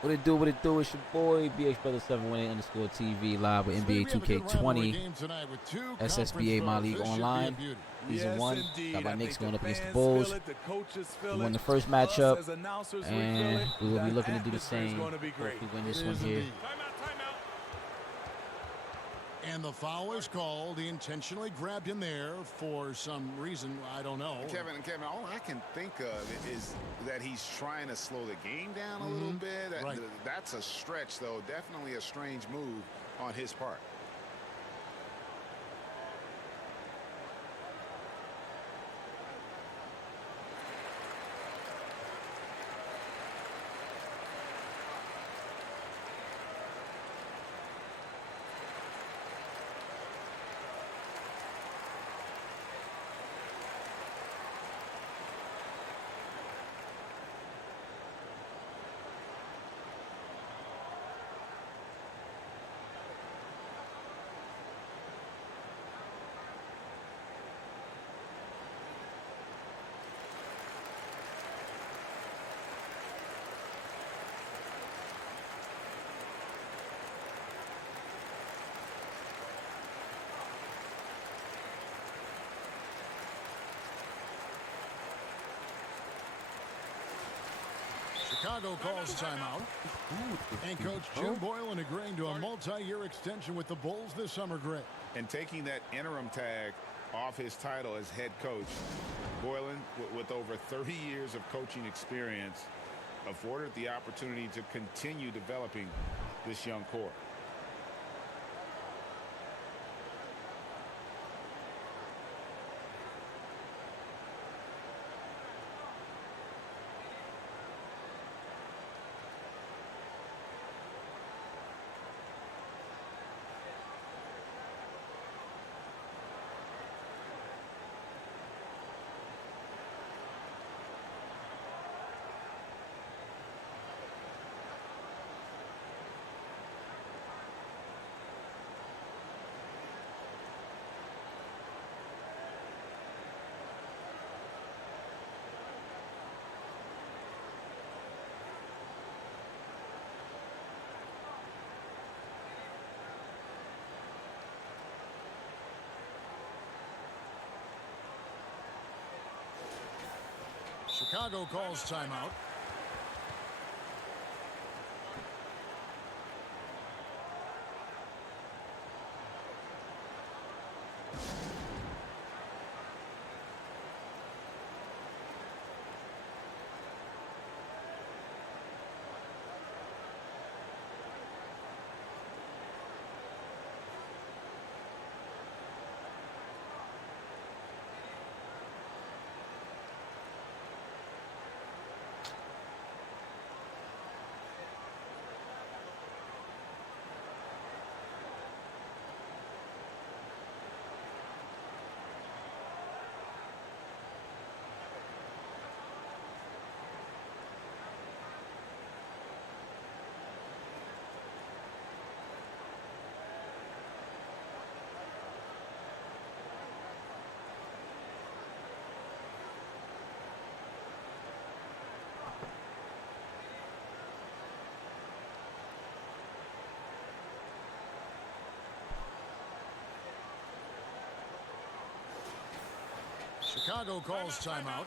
What it do? What it do? It's your boy BX Brother 718_TV live with NBA 2K20, SSBA My League Online, Season 1. Got my Knicks going up against the Bulls. We won the first matchup, and we will be looking to do the same. Hopefully win this one here. And the foul is called. He intentionally grabbed him there for some reason. I don't know. Kevin, all I can think of is that he's trying to slow the game down a little bit. That's a stretch, though. Definitely a strange move on his part. Chicago calls timeout. And Coach Jim Boylan agreeing to a multi-year extension with the Bulls this summer, Greg. And taking that interim tag off his title as head coach, Boylan, with over 30 years of coaching experience, afforded the opportunity to continue developing this young core. Chicago calls timeout. Chicago calls timeout.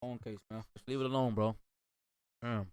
Phone case, man. Just leave it alone, bro. Damn.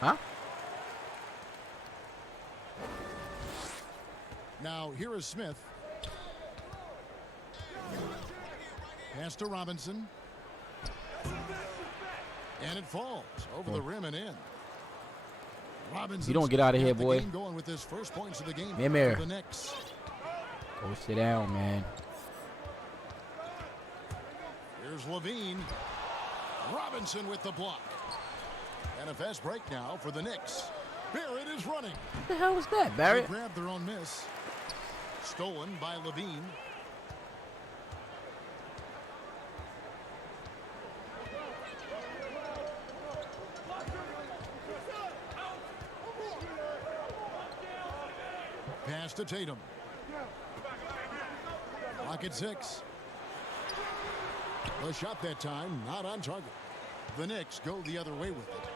Huh? Now, here is Smith. Pass to Robinson. And it falls over the rim and in. Robinson, You don't get out of here, boy. Going with his first points of the game Mimir. for the Knicks. Go sit down, man. Here's Levine. Robinson with the block. And a fast break now for the Knicks. Barrett is running. What the hell was that, Barrett? They grabbed their own miss. Stolen by Levine. Pass to Tatum. Clock at 6. The shot that time not on target. The Knicks go the other way with it.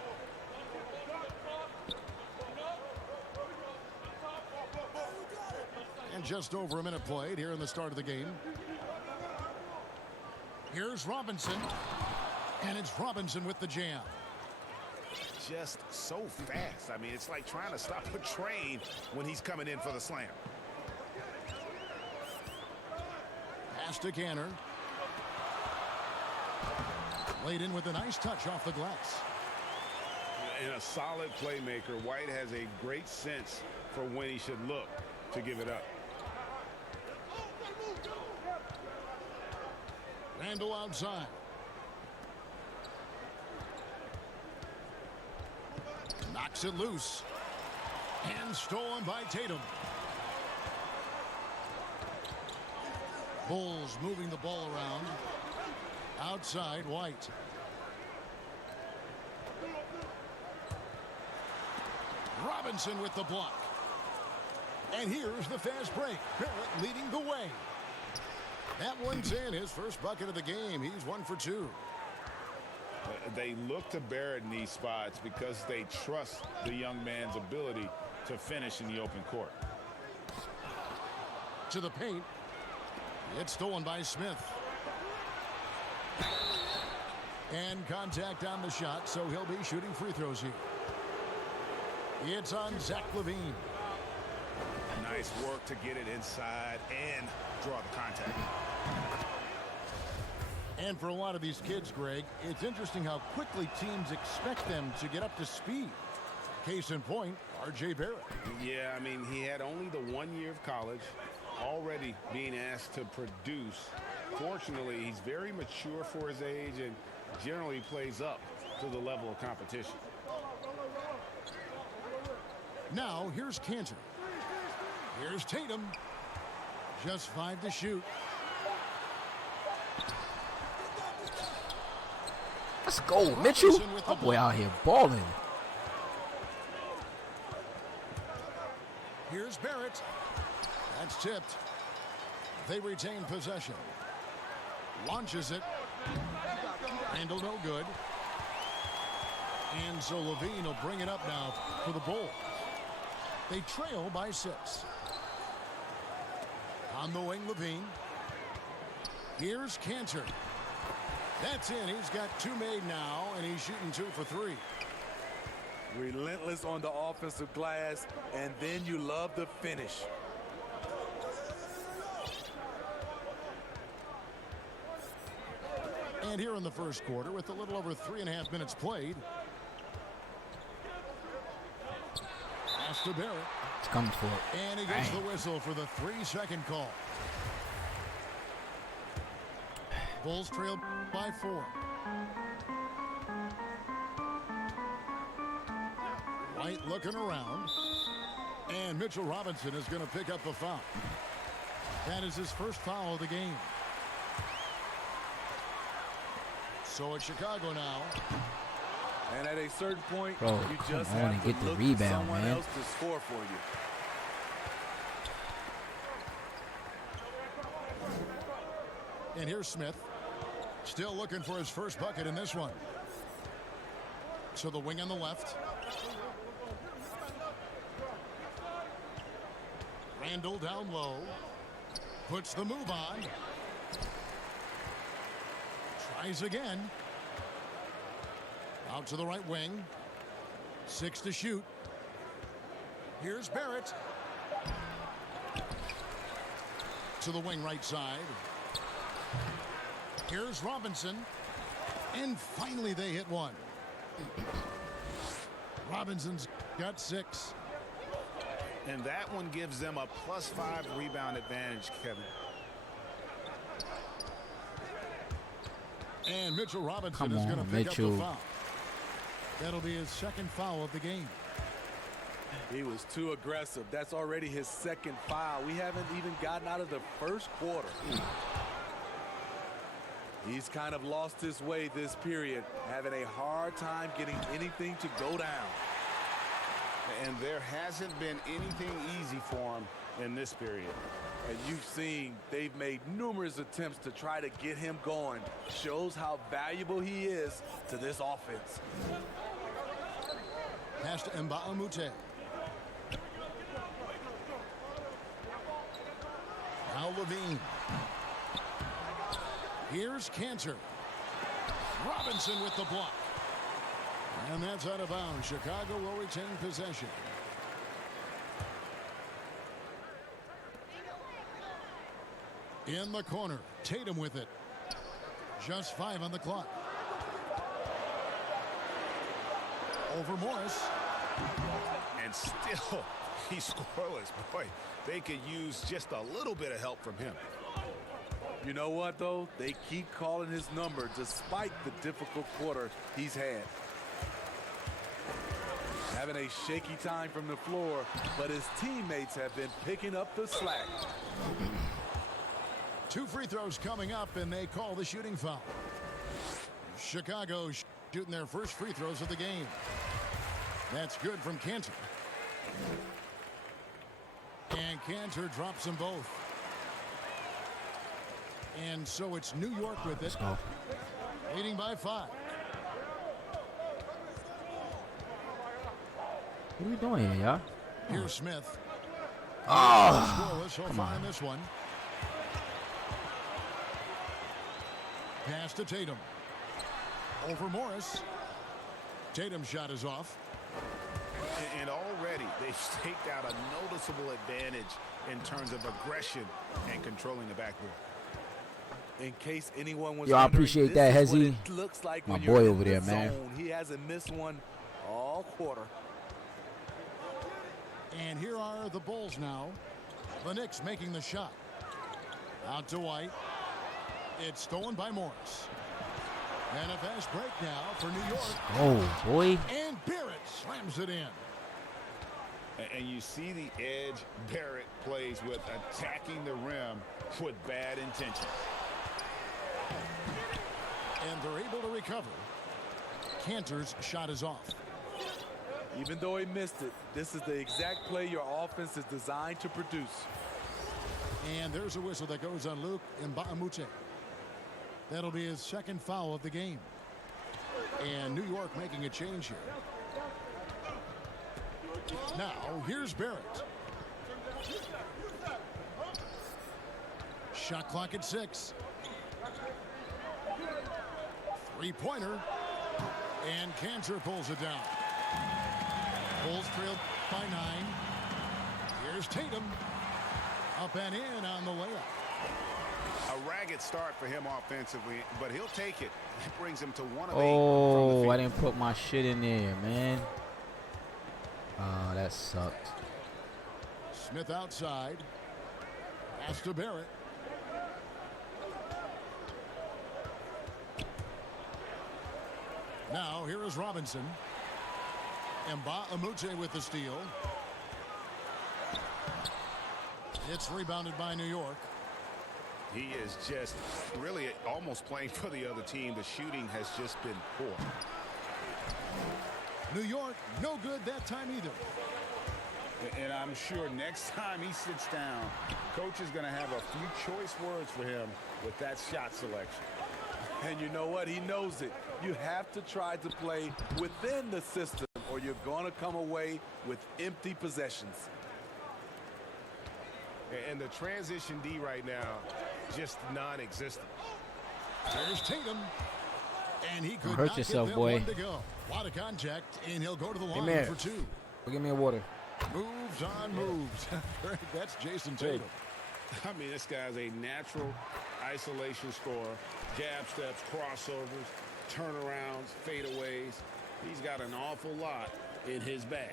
And just over a minute played here in the start of the game. Here's Robinson. And it's Robinson with the jam. Just so fast. I mean, it's like trying to stop a train when he's coming in for the slam. Pass to Canner. Laid in with a nice touch off the glass. And a solid playmaker, White has a great sense for when he should look to give it up. Randall outside. Knocks it loose. And stolen by Tatum. Bulls moving the ball around. Outside, White. Robinson with the block. And here's the fast break. Barrett leading the way. That one's in. His first bucket of the game. He's 1 for 2. They look to Barrett in these spots because they trust the young man's ability to finish in the open court. To the paint. It's stolen by Smith. And contact on the shot, so he'll be shooting free throws here. It's on Zach LaVine. Nice work to get it inside and draw the contact. And for a lot of these kids, Greg, it's interesting how quickly teams expect them to get up to speed. Case in point, R.J. Barrett. Yeah, I mean, he had only the 1 year of college, already being asked to produce. Fortunately, he's very mature for his age and generally plays up to the level of competition. Now, here's Cantor. Here's Tatum. Just 5 to shoot. Let's go, Mitchell. Oh, boy, out here balling. Here's Barrett. That's tipped. They retain possession. Launches it. Handle no good. And so LaVine will bring it up now for the Bulls. They trail by 6. On the wing, LaVine. Here's Cantor. That's in. He's got 2 made now, and he's shooting 2 for 3. Relentless on the offensive glass, and then you love the finish. And here in the first quarter, with a little over 3.5 minutes played. Pass to Barrett. It's coming for it. And he gets the whistle for the 3-second call. Bulls trail by 4. White looking around. And Mitchell Robinson is going to pick up the foul. That is his first foul of the game. So it's Chicago now. And at a certain point, Bro, you just come on have and to get the look rebound, for someone man. else to score for you. And here's Smith. Still looking for his first bucket in this one. So the wing on the left. Randall down low. Puts the move on. Tries again. Out to the right wing. 6 to shoot. Here's Barrett. To the wing right side. Here's Robinson. And finally they hit one. Robinson's got 6. And that one gives them a +5 rebound advantage, Kevin. And Mitchell Robinson is going to pick up the foul. That'll be his second foul of the game. He was too aggressive. That's already his second foul. We haven't even gotten out of the first quarter. He's kind of lost his way this period, having a hard time getting anything to go down. And there hasn't been anything easy for him in this period. And you've seen they've made numerous attempts to try to get him going. Shows how valuable he is to this offense. Pass to Mba'amute. Now LaVine. Here's Cantor. Robinson with the block. And that's out of bounds. Chicago will retain possession. In the corner, Tatum with it. Just 5 on the clock. Over Morris. And still, he's scoreless. Boy, they could use just a little bit of help from him. You know what, though? They keep calling his number despite the difficult quarter he's had. Having a shaky time from the floor, but his teammates have been picking up the slack. 2 free throws coming up, and they call the shooting foul. Chicago shooting their first free throws of the game. That's good from Cantor. And Cantor drops them both. And so it's New York with it. Leading by 5. What are we doing here, y'all? Here's Smith. Oh, so come far on. in this one. Pass to Tatum. Over Morris. Tatum's shot is off. And already they've staked out a noticeable advantage in terms of aggression and controlling the backboard. In case anyone was Yo, I wondering, appreciate this that, is what Hezzy. it looks like My when boy you're in over there, the man. zone. He hasn't missed one all quarter. And here are the Bulls now. The Knicks making the shot. Out to White. It's stolen by Morris. And a fast break now for New York. Oh, boy. And Barrett slams it in. And you see the edge Barrett plays with, attacking the rim with bad intentions. And they're able to recover. Cantor's shot is off. Even though he missed it, this is the exact play your offense is designed to produce. And there's a whistle that goes on Luke Mbamute. That'll be his second foul of the game. And New York making a change here. Now, here's Barrett. Shot clock at 6. Three-pointer. And Cantor pulls it down. Bulls trailed by 9. Here's Tatum. Up and in on the layup. A ragged start for him offensively, but he'll take it. It brings him to 1 of 8 from the Oh, field. I didn't put my shit in there, man. Oh, that sucked. Smith outside. Pass to Barrett. Now, here is Robinson. Mbamute with the steal. It's rebounded by New York. He is just really almost playing for the other team. The shooting has just been poor. New York, no good that time either. And I'm sure next time he sits down, coach is going to have a few choice words for him with that shot selection. And you know what? He knows it. You have to try to play within the system or you're going to come away with empty possessions. And the transition D right now, just non-existent. There's Tatum. And he could Hurt not yourself, get boy. one to go. A lot of contact, and he'll go to the line here. for 2. Go give me a water. Moves on moves. That's Jason Tatum. I mean, this guy's a natural isolation scorer. Jab steps, crossovers, turnarounds, fadeaways. He's got an awful lot in his bag.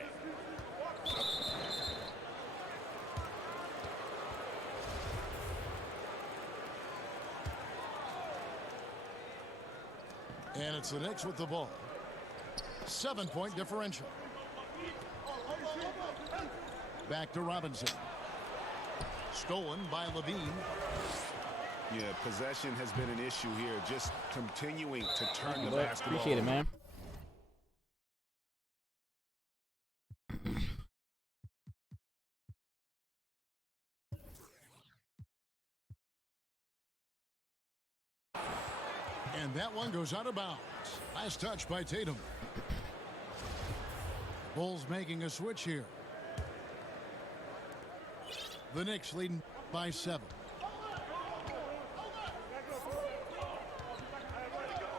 And it's the Knicks with the ball. 7-point differential. Back to Robinson. Stolen by Levine. Yeah, possession has been an issue here. Just continuing to turn the basketball. Appreciate it, man. And that one goes out of bounds. Nice touch by Tatum. Bulls making a switch here. The Knicks leading by 7.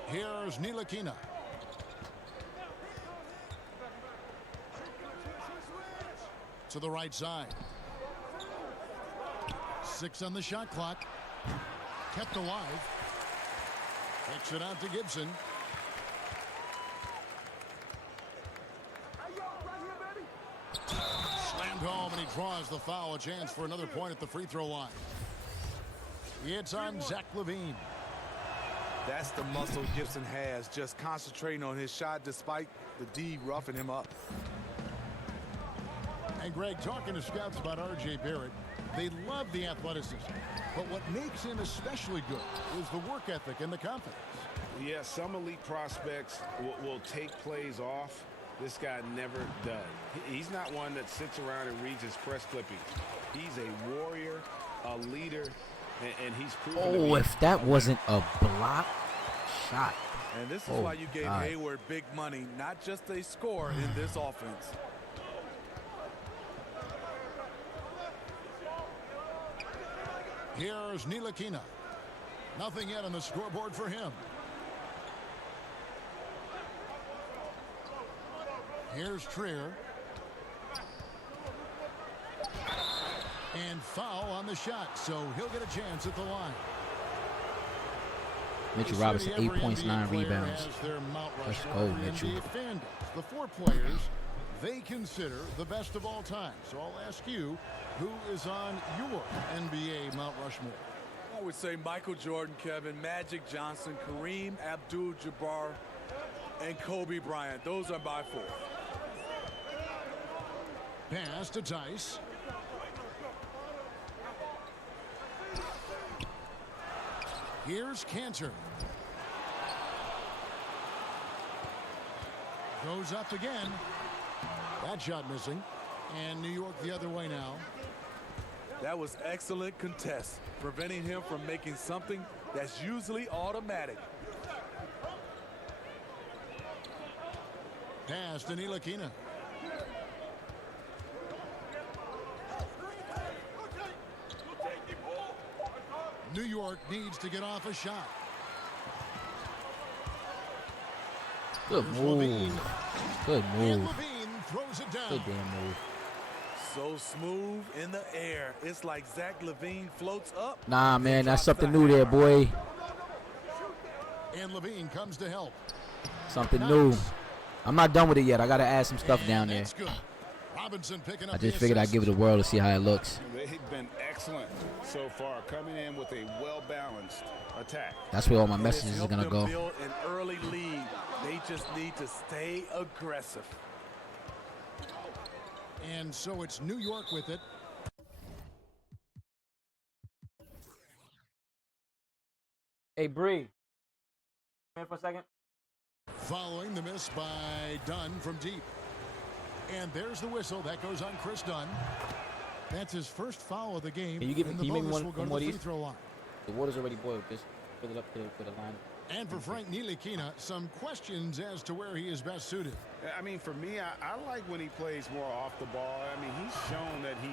Here's Ntilikina. To the right side. 6 on the shot clock. Kept alive. Kicks it out to Gibson. Slammed home, and he draws the foul. A chance for another point at the free throw line. It's on Zach LaVine. That's the muscle Gibson has, just concentrating on his shot despite the D roughing him up. And Greg, talking to scouts about R.J. Barrett, They love the athleticism. But what makes him especially good is the work ethic and the confidence. Yeah, some elite prospects will take plays off. This guy never does. He's not one that sits around and reads his press clippings. He's a warrior, a leader, and he's proven to be. Oh, if that wasn't a block shot. And this is why you gave Hayward big money, not just a score in this offense. Here's Ntilikina. Nothing yet on the scoreboard for him. Here's Trier. And foul on the shot, so he'll get a chance at the line. Mitchell Robinson, 8 points, 9 rebounds. Let's go, Mitchell. The 4 players they consider the best of all time. So I'll ask you, who is on your NBA Mount Rushmore? I would say Michael Jordan, Kevin, Magic Johnson, Kareem Abdul-Jabbar, and Kobe Bryant. Those are my 4. Pass to Tice. Here's Cantor. Goes up again. That shot missing. And New York the other way now. That was excellent contest, preventing him from making something that's usually automatic. Pass to Ntilikina. New York needs to get off a shot. Good move. Good move. Levine throws it down. Good damn move. So smooth in the air. It's like Zach LaVine floats up. Nah, man, that's something new there, boy. And Levine comes to help. Something new. I'm not done with it yet. I got to add some stuff down there. Robinson picking up I just figured I'd give it a whirl to see how it looks. They've been excellent so far, coming in with a well-balanced attack. That's where all my messages are going to go. Build an early lead. They just need to stay aggressive. And so it's New York with it. Hey, Bree. Come here for a second. Following the miss by Dunn from deep. And there's the whistle. That goes on Chris Dunn. That's his first foul of the game. Can you give me, and the bonus will go to the free these? throw line. The water's already boiled. Just fill it up to the line. And for Frank Ntilikina, some questions as to where he is best suited. I mean, for me, I like when he plays more off the ball. I mean, he's shown that he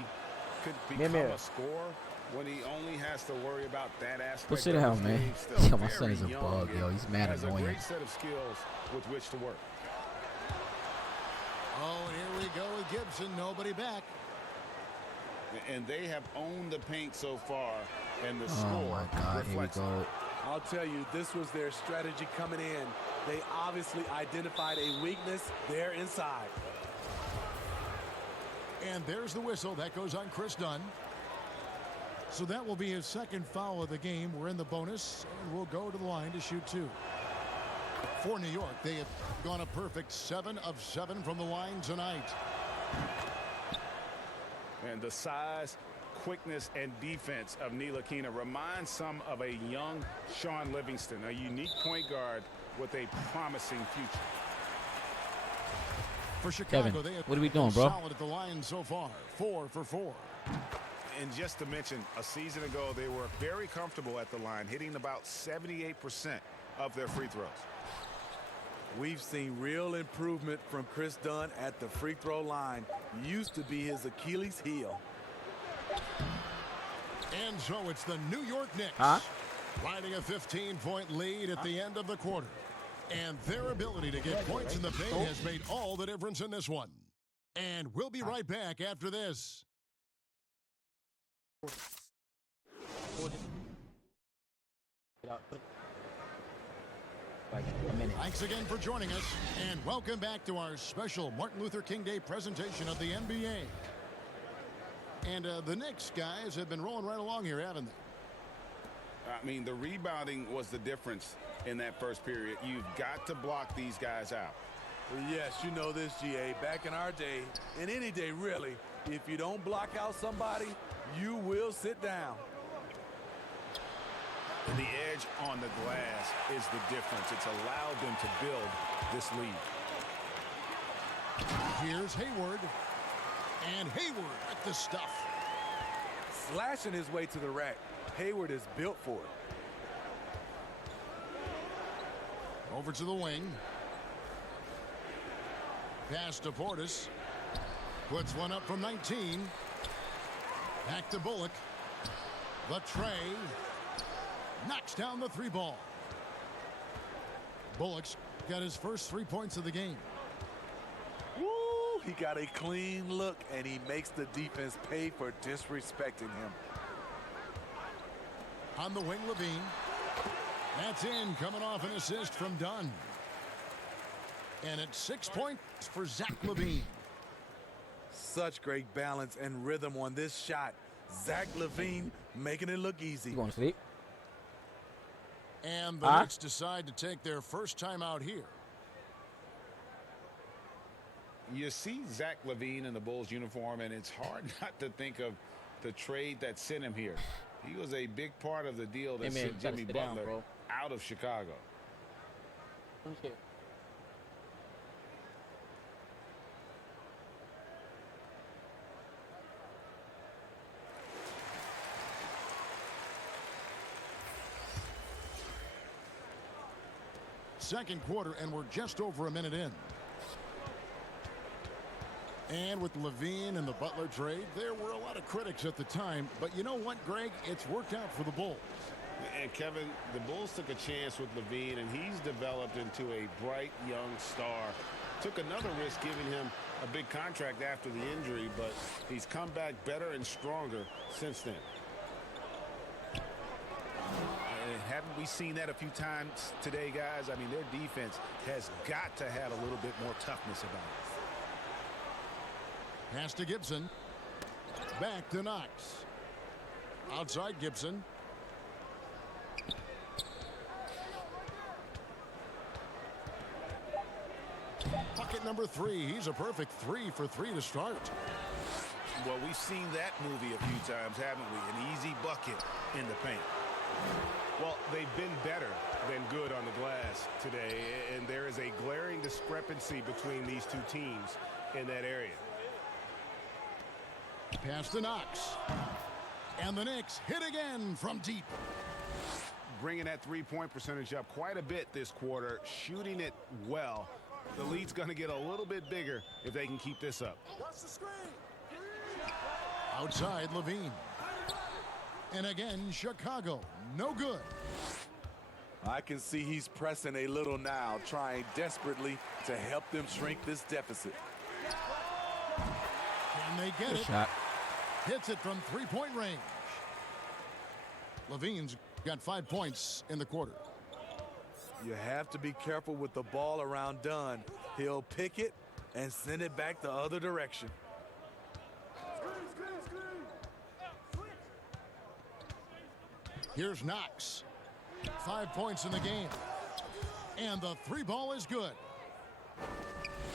could become a scorer when he only has to worry about that aspect. Go sit down, man. Yo, my son is a bug, yo. He's mad has annoying. a great set of skills with which to work. Oh, and here we go with Gibson. Nobody back. And they have owned the paint so far, and the Oh, score my God. Here we reflects go. I'll tell you, this was their strategy coming in. They obviously identified a weakness there inside. And there's the whistle. That goes on Chris Dunn. So that will be his second foul of the game. We're in the bonus, and we'll go to the line to shoot 2. For New York, they have gone a perfect 7 of 7 from the line tonight. And the size, quickness, and defense of Ntilikina reminds some of a young Sean Livingston, a unique point guard with a promising future. For Chicago, Kevin, they have what are we doing, bro? solid at the line so far. 4 for 4. And just to mention, a season ago, they were very comfortable at the line, hitting about 78% of their free throws. We've seen real improvement from Chris Dunn at the free throw line. Used to be his Achilles heel. And so it's the New York Knicks riding a 15-point lead at the end of the quarter. And their ability to get points in the paint has made all the difference in this one. And we'll be right back after this. Thanks again for joining us, and welcome back to our special Martin Luther King Day presentation of the NBA. And the Knicks guys have been rolling right along here, haven't they? I mean, the rebounding was the difference in that first period. You've got to block these guys out. Well, yes, you know this, GA. Back in our day, and any day really, if you don't block out somebody, you will sit down. The edge on the glass is the difference. It's allowed them to build this lead. Here's Hayward. And Hayward at the stuff. Slashing his way to the rack. Hayward is built for it. Over to the wing. Pass to Portis. Puts one up from 19. Back to Bullock. The tray. Knocks down the three ball. Bullock's got his first 3 points of the game. Woo! He got a clean look, and he makes the defense pay for disrespecting him. On the wing, Levine. That's in, coming off an assist from Dunn. And it's 6 points for Zach LaVine. Such great balance and rhythm on this shot. Zach LaVine making it look easy. You going to sleep? And the Knicks decide to take their first time out here. You see Zach LaVine in the Bulls uniform, and it's hard not to think of the trade that sent him here. He was a big part of the deal that sent Jimmy Butler out of Chicago. Second quarter, and we're just over a minute in. And with LaVine and the Butler trade, there were a lot of critics at the time. But you know what, Greg? It's worked out for the Bulls. And, Kevin, the Bulls took a chance with LaVine, and he's developed into a bright young star. Took another risk giving him a big contract after the injury, but he's come back better and stronger since then. And haven't we seen that a few times today, guys? I mean, their defense has got to have a little bit more toughness about it. Pass to Gibson. Back to Knox. Outside Gibson. Bucket number 3. He's a perfect 3 for 3 to start. Well, we've seen that movie a few times, haven't we? An easy bucket in the paint. Well, they've been better than good on the glass today, and there is a glaring discrepancy between these two teams in that area. Pass to Knox. And the Knicks hit again from deep. Bringing that three-point percentage up quite a bit this quarter, shooting it well. The lead's going to get a little bit bigger if they can keep this up. Outside LaVine. And again, Chicago. No good. I can see he's pressing a little now, trying desperately to help them shrink this deficit. Can they get Good it? shot. Hits it from three-point range. LaVine's got 5 points in the quarter. You have to be careful with the ball around Dunn. He'll pick it and send it back the other direction. Here's Knox. 5 points in the game. And the 3 ball is good.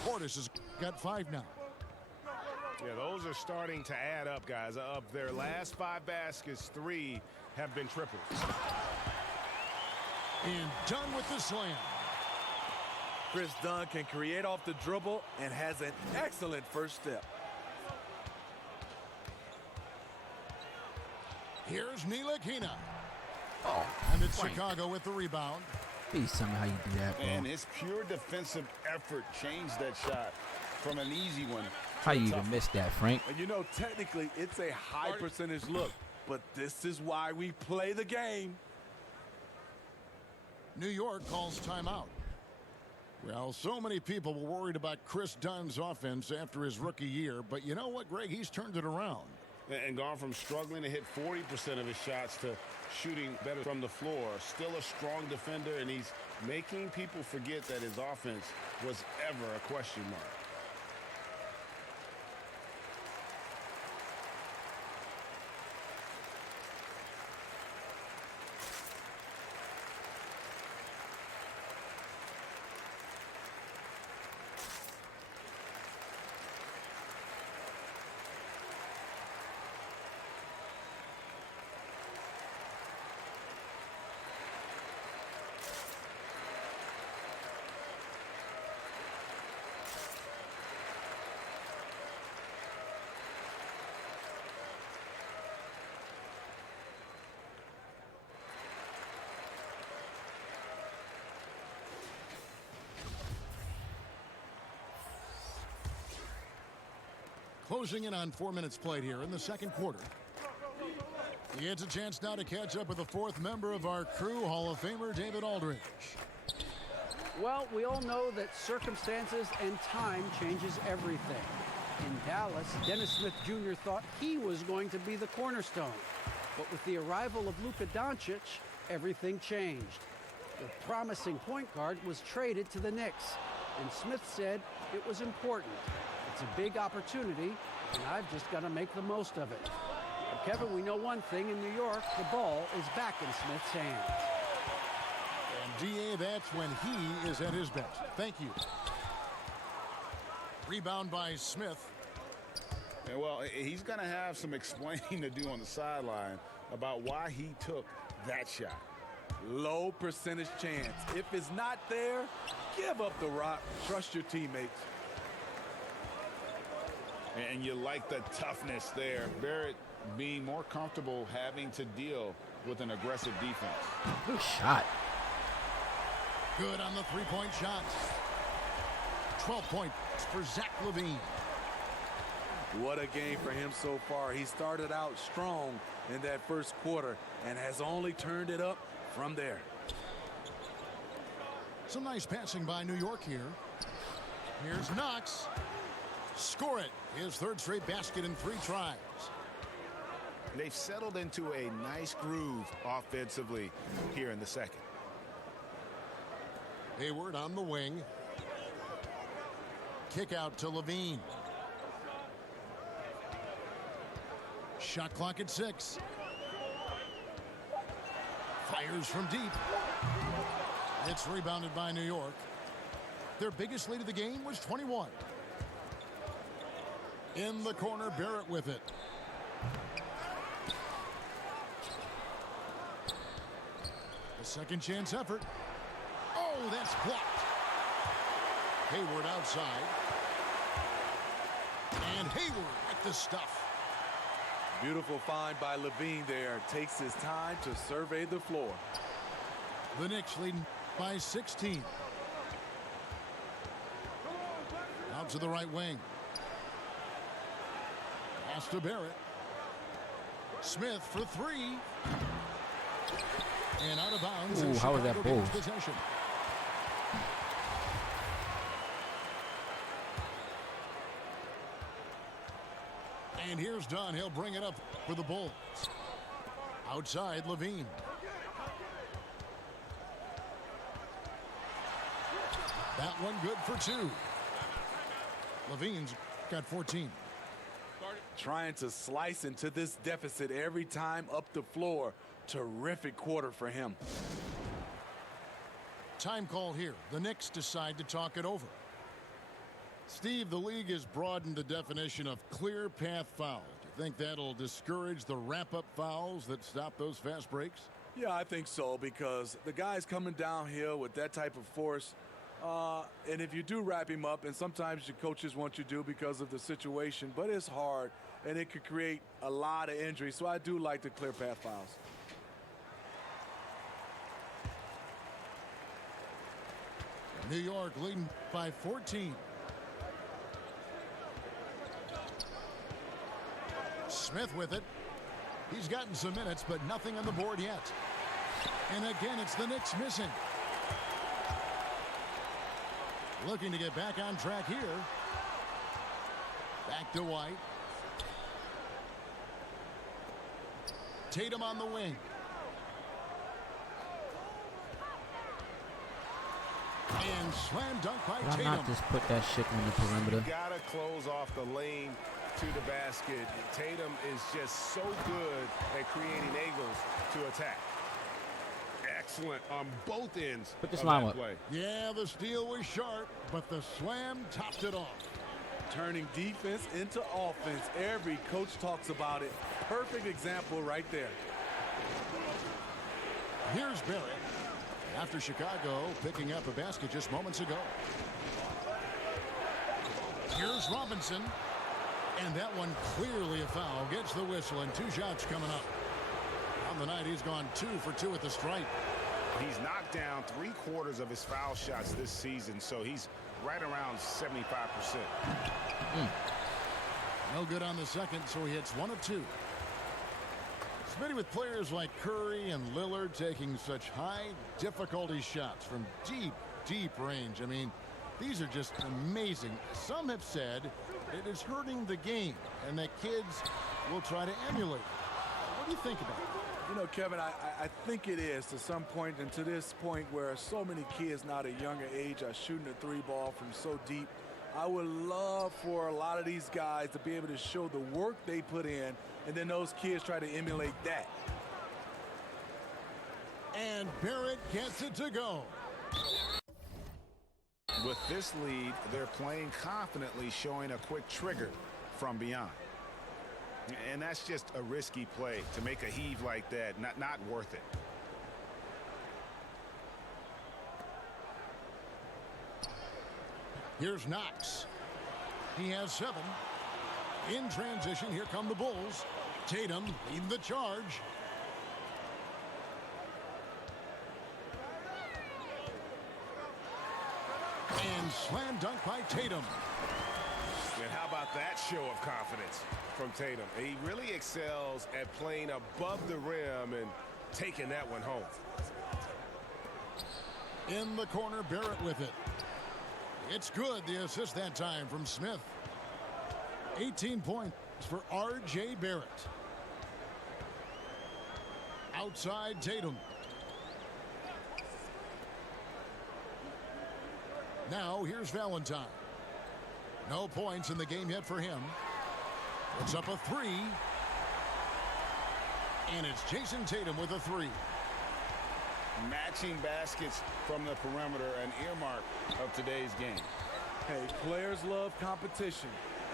Portis has got 5 now. Yeah, those are starting to add up, guys. Of their last 5 baskets, 3 have been triples. And done with the slam. Chris Dunn can create off the dribble and has an excellent first step. Here's Ntilikina. Oh, And it's Chicago with the rebound. please tell me how you do that, bro. And his pure defensive effort changed that shot from an easy one. How you even missed that, Frank? And you know, technically, it's a high percentage look, but this is why we play the game. New York calls timeout. Well, so many people were worried about Chris Dunn's offense after his rookie year, but you know what, Greg? He's turned it around. And gone from struggling to hit 40% of his shots to shooting better from the floor. Still a strong defender, and he's making people forget that his offense was ever a question mark. Closing in on 4 minutes played here in the second quarter. He gets a chance now to catch up with the fourth member of our crew, Hall of Famer David Aldridge. Well, we all know that circumstances and time changes everything. In Dallas, Dennis Smith Jr. thought he was going to be the cornerstone. But with the arrival of Luka Doncic, everything changed. The promising point guard was traded to the Knicks, and Smith said it was important. It's a big opportunity, and I've just got to make the most of it. But Kevin, we know one thing in New York, the ball is back in Smith's hands. And DA, that's when he is at his best. Thank you. Rebound by Smith. And well, he's going to have some explaining to do on the sideline about why he took that shot. Low percentage chance. If it's not there, give up the rock. Trust your teammates. And you like the toughness there. Barrett being more comfortable having to deal with an aggressive defense. Good shot. Good on the three-point shot. 12 points for Zach LaVine. What a game for him so far. He started out strong in that first quarter and has only turned it up from there. Some nice passing by New York here. Here's Knox. Score it. His third straight basket in 3 tries. They've settled into a nice groove offensively here in the second. Hayward on the wing. Kick out to LaVine. Shot clock at 6. Fires from deep. It's rebounded by New York. Their biggest lead of the game was 21. In the corner, Barrett with it. A second chance effort. Oh, that's blocked. Hayward outside. And Hayward at the stuff. Beautiful find by LaVine there. Takes his time to survey the floor. The Knicks leading by 16. Out to the right wing. Pass to Barrett. Smith for 3. And out of bounds. Ooh, how was that ball? Possession. And here's Dunn. He'll bring it up for the Bulls. Outside, LaVine. That one good for 2. LaVine's got 14. Trying to slice into this deficit every time up the floor. Terrific quarter for him. Time call here. The Knicks decide to talk it over. Steve, the league has broadened the definition of clear path foul. Do you think that'll discourage the wrap-up fouls that stop those fast breaks? Yeah, I think so, because the guy's coming downhill with that type of force. And if you do wrap him up, and sometimes your coaches want you to because of the situation, but it's hard, and it could create a lot of injuries. So I do like the clear path fouls. New York leading by 14. Smith with it. He's gotten some minutes, but nothing on the board yet. And again, it's the Knicks missing. Looking to get back on track here. Back to White. Tatum on the wing. And slam dunk by Why Tatum. not just put that shit on the perimeter? You gotta close off the lane to the basket. Tatum is just so good at creating angles to attack. Excellent on both ends. Put this of line that up. play. Yeah, the steal was sharp, but the slam topped it off. Turning defense into offense. Every coach talks about it. Perfect example right there. Here's Barrett. After Chicago picking up a basket just moments ago. Here's Robinson. And that one clearly a foul. Gets the whistle, and 2 shots coming up. On the night, he's gone 2 for 2 at the stripe. He's knocked down 3/4 of his foul shots this season, so he's right around 75%. No good on the second, so he hits 1 of 2. Smitty, with players like Curry and Lillard taking such high difficulty shots from deep range. I mean, these are just amazing. Some have said it is hurting the game and that kids will try to emulate. What do you think about it? You know, Kevin, I think it is to some point, and to this point where so many kids now at a younger age are shooting the 3 ball from so deep. I would love for a lot of these guys to be able to show the work they put in, and then those kids try to emulate that. And Barrett gets it to go. With this lead, they're playing confidently, showing a quick trigger from beyond. And that's just a risky play to make a heave like that. Not worth it. Here's Knox. He has 7. In transition, here come the Bulls. Tatum leading the charge. And slam dunk by Tatum. And how about that show of confidence from Tatum? He really excels at playing above the rim and taking that one home. In the corner, Barrett with it. It's good. The assist that time from Smith. 18 points for R.J. Barrett. Outside Tatum. Now here's Valentine. No points in the game yet for him. Puts up a 3. And it's Jason Tatum with a 3. Matching baskets from the perimeter, an earmark of today's game. Hey, players love competition,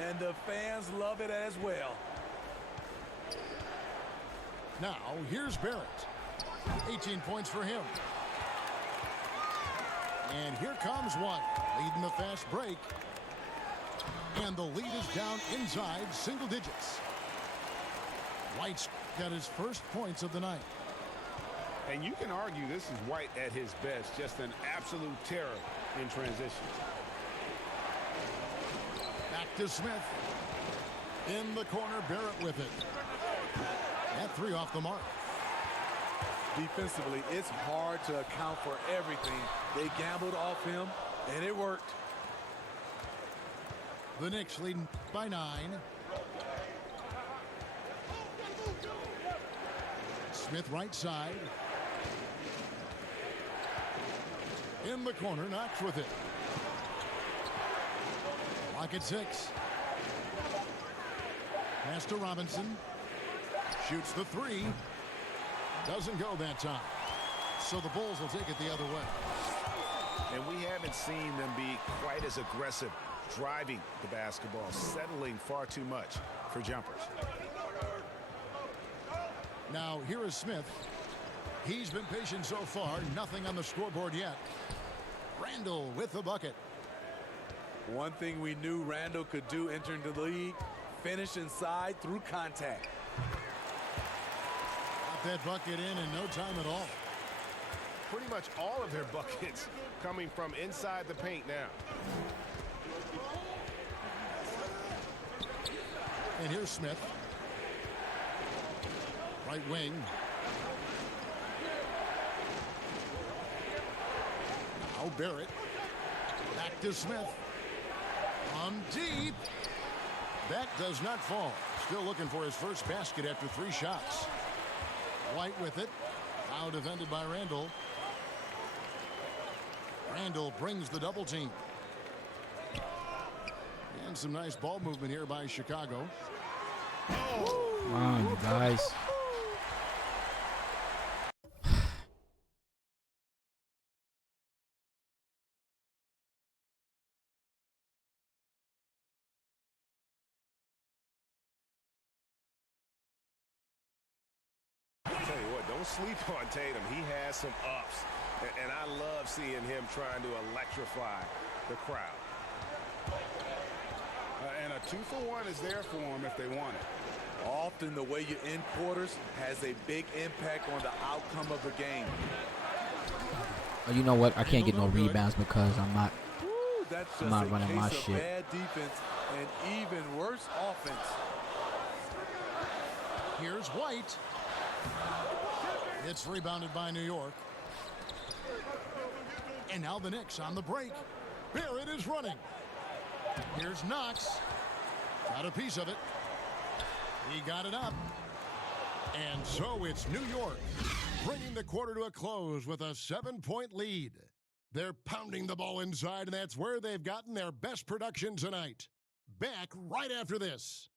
and the fans love it as well. Now here's Barrett. 18 points for him. And here comes one, leading the fast break. And the lead is down inside single digits. White's got his first points of the night. And you can argue this is White at his best, just an absolute terror in transition. Back to Smith. In the corner, Barrett with it. That 3 off the mark. Defensively, it's hard to account for everything. They gambled off him, and it worked. The Knicks leading by 9. Smith right side. In the corner, Knox with it. Lock at 6. Pass to Robinson. Shoots the 3. Doesn't go that time. So the Bulls will take it the other way. And we haven't seen them be quite as aggressive driving the basketball, settling far too much for jumpers. Now here is Smith. He's been patient so far. Nothing on the scoreboard yet. Randall with the bucket. One thing we knew Randall could do entering the league, finish inside through contact. Got that bucket in no time at all. Pretty much all of their buckets coming from inside the paint now. And here's Smith. Right wing. Now Barrett. Back to Smith. On deep. That does not fall. Still looking for his first basket after 3 shots. White with it. Now defended by Randall. Randall brings the double team. And some nice ball movement here by Chicago. Come on, you guys. Tell you what, don't sleep on Tatum. He has some ups, and I love seeing him trying to electrify the crowd. And a 2-for-1 is there for him if they want it. Often the way you end quarters has a big impact on the outcome of the game. Oh, you know what? I can't get no rebounds because I'm not that's I'm just not a running my case of shit. bad defense and even worse offense. Here's White. It's rebounded by New York. And now the Knicks on the break. Barrett is running. Here's Knox. Got a piece of it. He got it up. And so it's New York, bringing the quarter to a close with a 7-point lead. They're pounding the ball inside, and that's where they've gotten their best production tonight. Back right after this.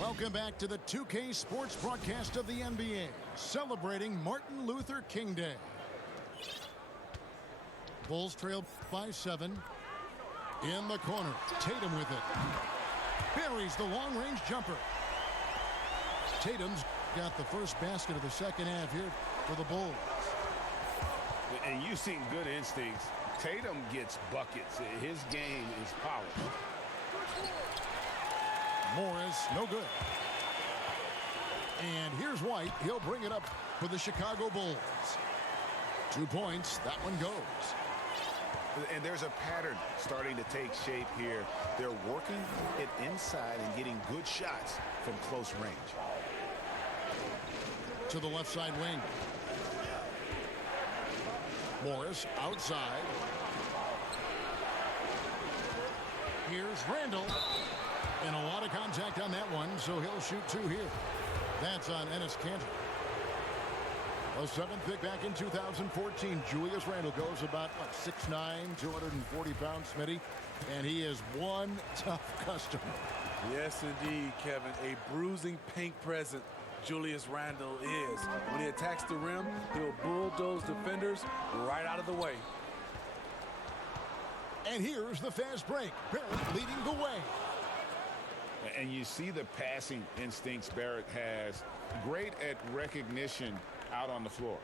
Welcome back to the 2K Sports broadcast of the NBA, celebrating Martin Luther King Day. Bulls trail by 7. In the corner, Tatum with it. Buries the long-range jumper. Tatum's got the first basket of the second half here for the Bulls. And you've seen good instincts. Tatum gets buckets. His game is polished. Morris, no good. And here's White. He'll bring it up for the Chicago Bulls. 2 points. That one goes. And there's a pattern starting to take shape here. They're working it inside and getting good shots from close range. To the left side wing. Morris outside. Here's Randall. And a lot of contact on that one, so he'll shoot 2 here. That's on Enes Kanter. A 7th pick back in 2014. Julius Randle goes about 6'9", 240 pounds, Smitty. And he is one tough customer. Yes, indeed, Kevin. A bruising paint present Julius Randle is. When he attacks the rim, he'll bulldoze defenders right out of the way. And here's the fast break. Barrett leading the way. And you see the passing instincts Barrett has. Great at recognition out on the floor.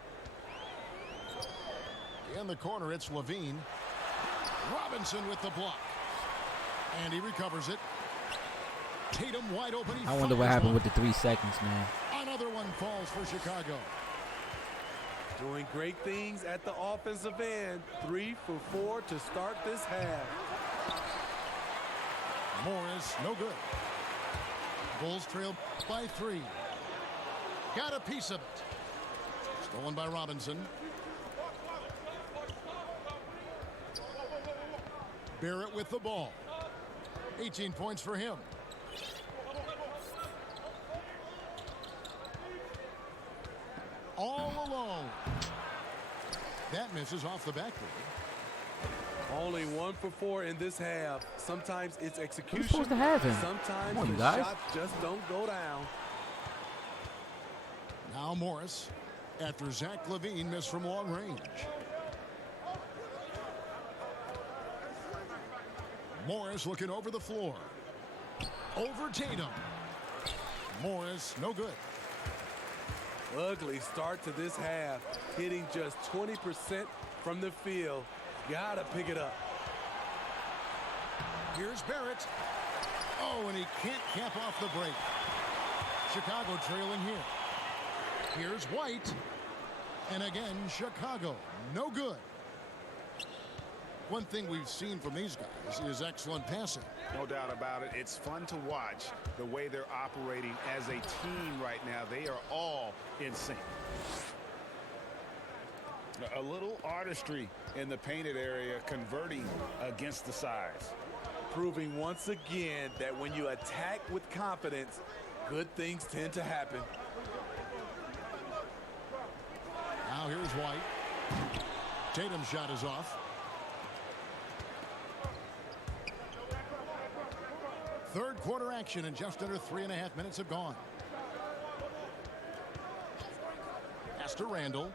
In the corner, it's Levine. Robinson with the block. And he recovers it. Tatum wide open. I wonder what happened with the 3 seconds, man. Another one falls for Chicago. Doing great things at the offensive end. 3 for 4 to start this half. Morris, no good. Bulls trail by 3. Got a piece of it. Stolen by Robinson. Barrett with the ball. 18 points for him. All alone. That misses off the backboard. Only 1 for 4 in this half. Sometimes it's execution. Who's supposed to have him? Sometimes Come on, you the guys. shots just don't go down. Now Morris after Zach LaVine missed from long range. Morris looking over the floor. Over Tatum. Morris, no good. Ugly start to this half. Hitting just 20% from the field. Gotta pick it up. Here's Barrett. Oh, and he can't cap off the break. Chicago trailing here. Here's White. And again, Chicago. No good. One thing we've seen from these guys is excellent passing. No doubt about it. It's fun to watch the way they're operating as a team right now. They are all in sync. A little artistry in the painted area, converting against the size. Proving once again that when you attack with confidence, good things tend to happen. Now here's White. Tatum's shot is off. Third quarter action, and just under 3.5 minutes have gone. Pass to Randall.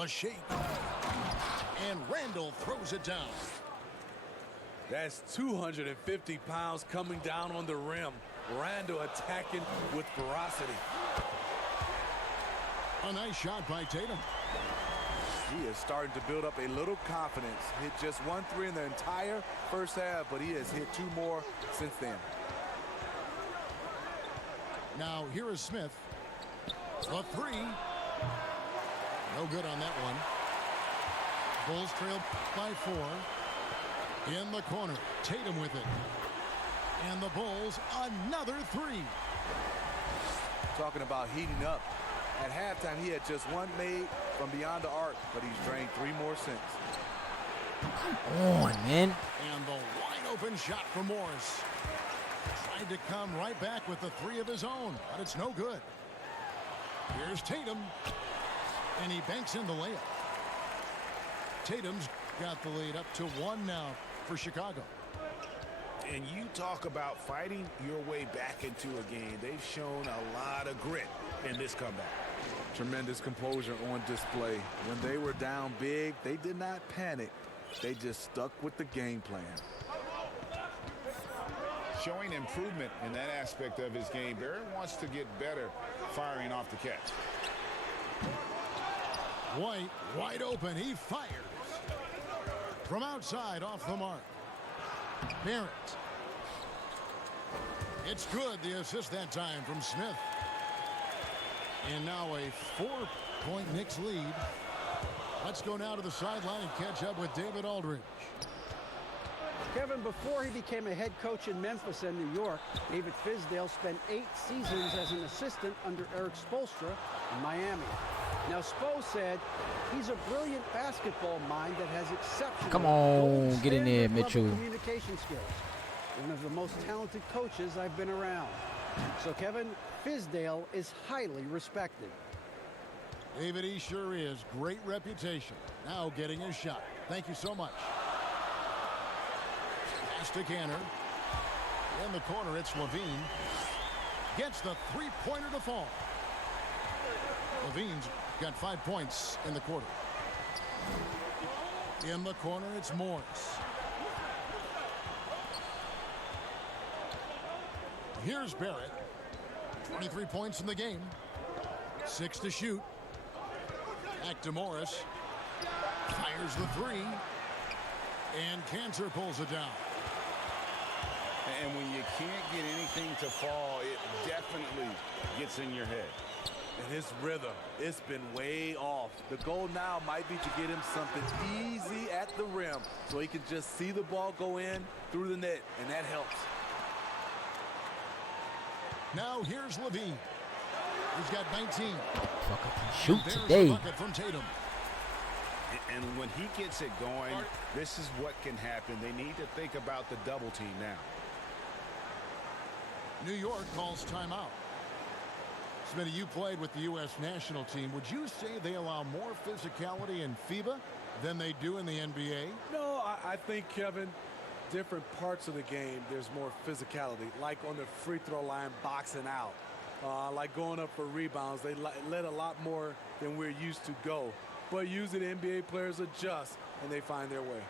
A shake. And Randall throws it down. That's 250 pounds coming down on the rim. Randall attacking with ferocity. A nice shot by Tatum. He is starting to build up a little confidence. Hit just 1 3 in the entire first half, but he has hit 2 more since then. Now here is Smith. The 3. No good on that one. Bulls trail by 4. In the corner, Tatum with it. And the Bulls, another 3. Talking about heating up. At halftime, he had just 1 made from beyond the arc, but he's drained 3 more since. Come on, man. And the wide open shot for Morris. Tried to come right back with the 3 of his own, but it's no good. Here's Tatum. And he banks in the layup. Tatum's got the lead up to 1 now for Chicago. And you talk about fighting your way back into a game. They've shown a lot of grit in this comeback. Tremendous composure on display. When they were down big, they did not panic. They just stuck with the game plan. Showing improvement in that aspect of his game. Barrett wants to get better firing off the catch. White, wide open. He fires. From outside, off the mark. Barrett. It's good. The assist that time from Smith. And now a 4-point Knicks lead. Let's go now to the sideline and catch up with David Aldridge. Kevin, before he became a head coach in Memphis and New York, David Fizdale spent 8 seasons as an assistant under Eric Spoelstra in Miami. Now, Spo said he's a brilliant basketball mind that has exceptional Come on, get in there, Mitchell. Communication skills. One of the most talented coaches I've been around. So, Kevin, Fizdale is highly respected. David, he sure is. Great reputation. Now getting his shot. Thank you so much. Pass to Canner. In the corner, it's Levine. Gets the 3-pointer to fall. Levine's got 5 points in the quarter. In the corner, it's Morris. Here's Barrett. 23 points in the game. 6 to shoot. Back to Morris. Fires the 3. And Cantor pulls it down. And when you can't get anything to fall, it definitely gets in your head. And his rhythm, it's been way off. The goal now might be to get him something easy at the rim so he can just see the ball go in through the net, and that helps. Now here's Levine. He's got 19. Fucker can shoot There's today. the bucket from Tatum. And when he gets it going, this is what can happen. They need to think about the double team now. New York calls timeout. Smitty, you played with the U.S. national team. Would you say they allow more physicality in FIBA than they do in the NBA? No, I think, Kevin, different parts of the game, there's more physicality. Like on the free throw line, boxing out. Like going up for rebounds, they let a lot more than we're used to go. But usually the NBA players adjust, and they find their way.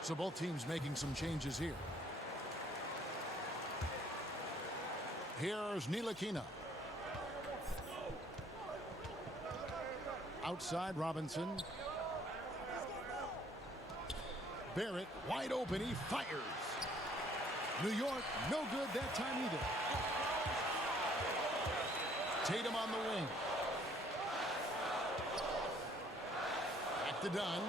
So both teams making some changes here. Here's Ntilikina. Outside Robinson. Barrett wide open. He fires. New York no good that time either. Tatum on the wing. Back to Dunn.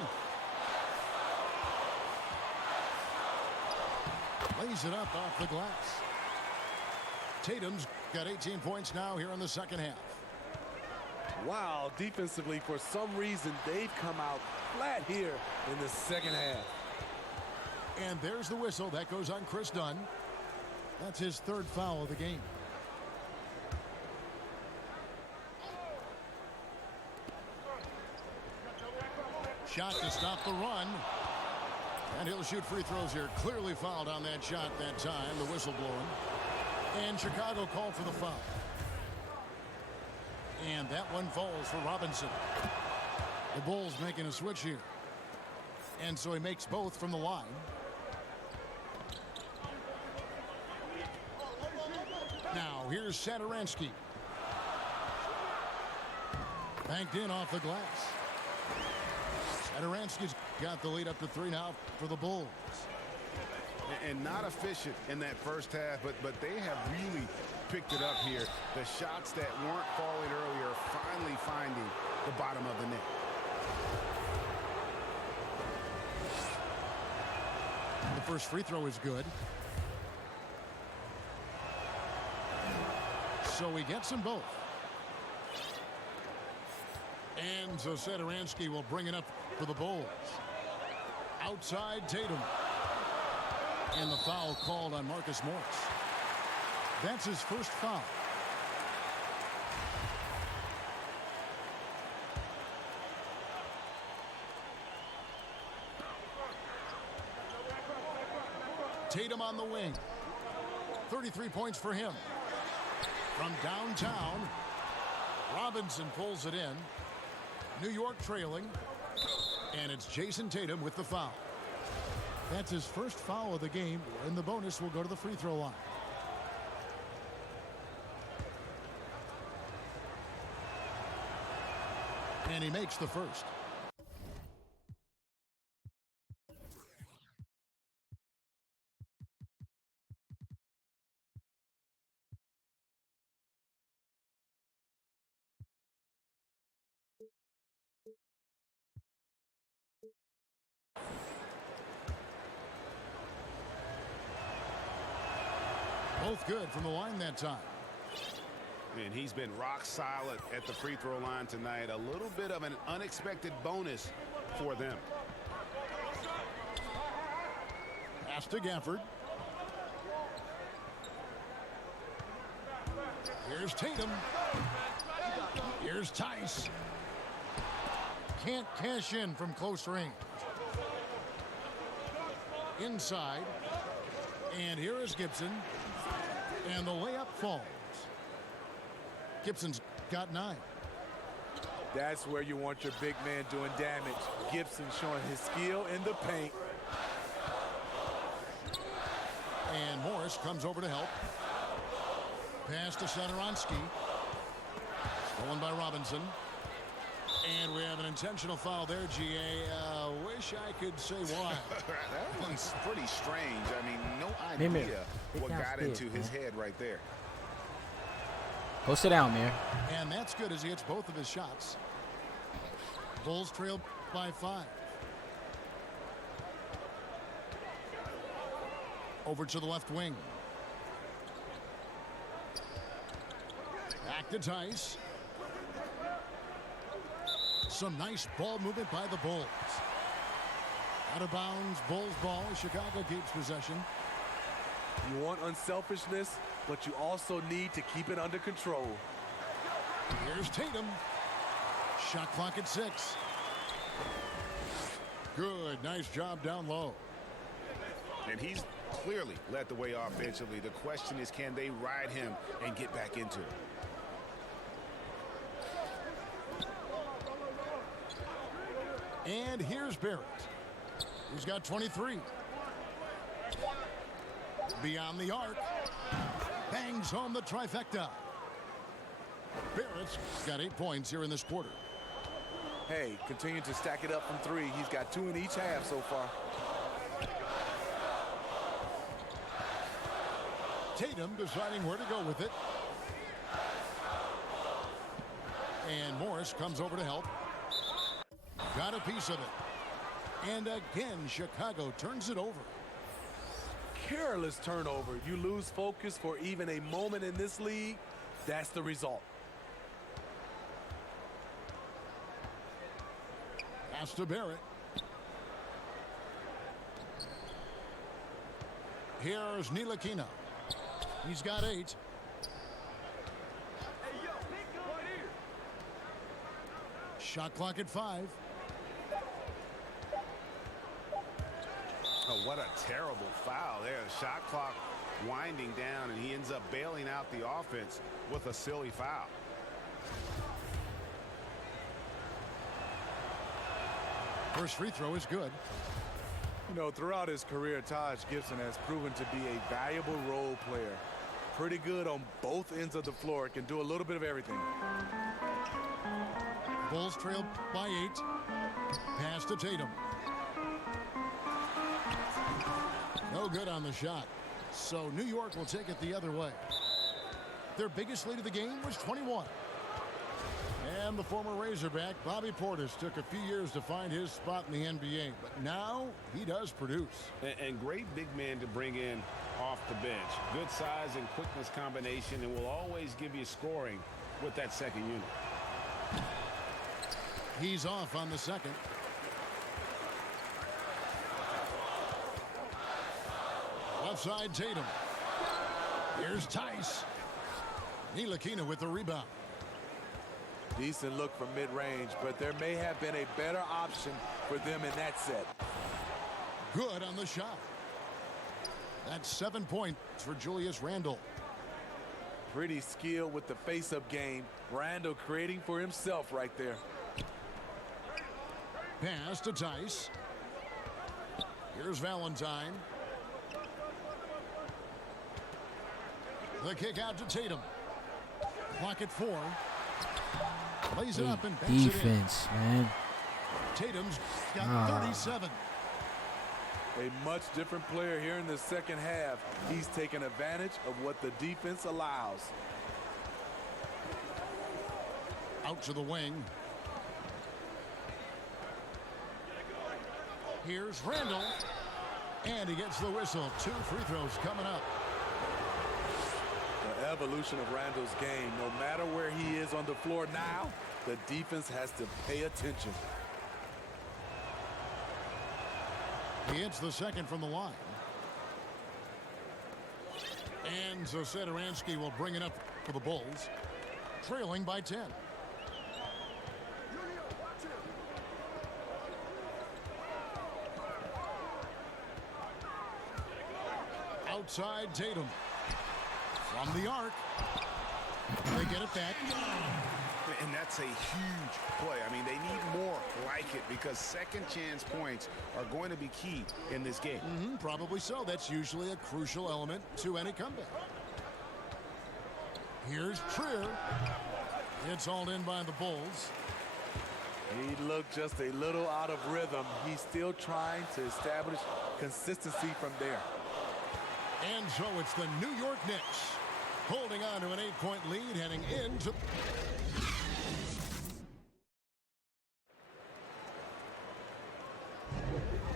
Lays it up off the glass. Tatum's got 18 points now here in the second half. Wow, defensively, for some reason, they've come out flat here in the second half. And there's the whistle. That goes on Chris Dunn. That's his 3rd foul of the game. Shot to stop the run. And he'll shoot free throws here. Clearly fouled on that shot that time. The whistle blowing. And Chicago called for the foul. And that one falls for Robinson. The Bulls making a switch here. And so he makes both from the line. Now here's Satoransky. Banked in off the glass. Satoransky's got the lead up to 3 now for the Bulls. And not efficient in that first half, but they have really picked it up here. The shots that weren't falling earlier are finally finding the bottom of the net. The first free throw is good. So he gets them both. And so Satoransky will bring it up for the Bulls. Outside Tatum. And the foul called on Marcus Morris. That's his first foul. Tatum on the wing. 33 points for him. From downtown, Robinson pulls it in. New York trailing. And it's Jason Tatum with the foul. That's his first foul of the game, and the bonus will go to the free throw line. And he makes the first. Both good from the line that time. And he's been rock solid at the free throw line tonight. A little bit of an unexpected bonus for them. Pass to Gafford. Here's Tatum. Here's Tice. Can't cash in from close range. Inside. And here is Gibson. And the layup falls. Gibson's got 9. That's where you want your big man doing damage. Gibson showing his skill in the paint. And Morris comes over to help. Pass to Satoransky. Stolen by Robinson. And we have an intentional foul there, GA. Wish I could say why. That one's pretty strange. I mean, no idea what got into his head right there. Go sit down, man. And that's good as he hits both of his shots. Bulls trail by 5. Over to the left wing. Back to Tice. Some nice ball movement by the Bulls. Out of bounds, Bulls ball. Chicago keeps possession. You want unselfishness, but you also need to keep it under control. Here's Tatum. Shot clock at 6. Good, nice job down low. And he's clearly led the way offensively. The question is, can they ride him and get back into it? And here's Barrett. He's got 23. Beyond the arc. Bangs home the trifecta. Barrett's got 8 points here in this quarter. Hey, continue to stack it up from 3. He's got 2 in each half so far. Tatum deciding where to go with it. And Morris comes over to help. Got a piece of it. And again, Chicago turns it over. Careless turnover. You lose focus for even a moment in this league. That's the result. Pass to Barrett. Here's Ntilikina. He's got 8. Shot clock at 5. Oh, what a terrible foul there. The shot clock winding down, and he ends up bailing out the offense with a silly foul. First free throw is good. You know, throughout his career, Taj Gibson has proven to be a valuable role player. Pretty good on both ends of the floor. Can do a little bit of everything. Bulls trail by 8. Pass to Tatum. No good on the shot. So New York will take it the other way. Their biggest lead of the game was 21. And the former Razorback, Bobby Portis, took a few years to find his spot in the NBA. But now he does produce. And great big man to bring in off the bench. Good size and quickness combination, and will always give you scoring with that second unit. He's off on the second. Left side, Tatum. Here's Tice. Ntilikina with the rebound. Decent look from mid-range, but there may have been a better option for them in that set. Good on the shot. That's 7 points for Julius Randle. Pretty skilled with the face-up game. Randle creating for himself right there. Pass to Tice. Here's Valentine. The kick out to Tatum. Clock at 4. Lays it up and banks Defense, it in. man. Tatum's got 37. A much different player here in the second half. He's taken advantage of what the defense allows. Out to the wing. Here's Randle. And he gets the whistle. 2 free throws coming up. The evolution of Randle's game. No matter where he is on the floor now, the defense has to pay attention. He hits the second from the line. And so Satoransky will bring it up for the Bulls, trailing by 10. Outside Tatum. From the arc. They get it back. And that's a huge play. I mean, they need more like it because second chance points are going to be key in this game. Probably so. That's usually a crucial element to any comeback. Here's Trier. It's hauled in by the Bulls. He looked just a little out of rhythm. He's still trying to establish consistency from there. And so it's the New York Knicks holding on to an 8-point lead heading into...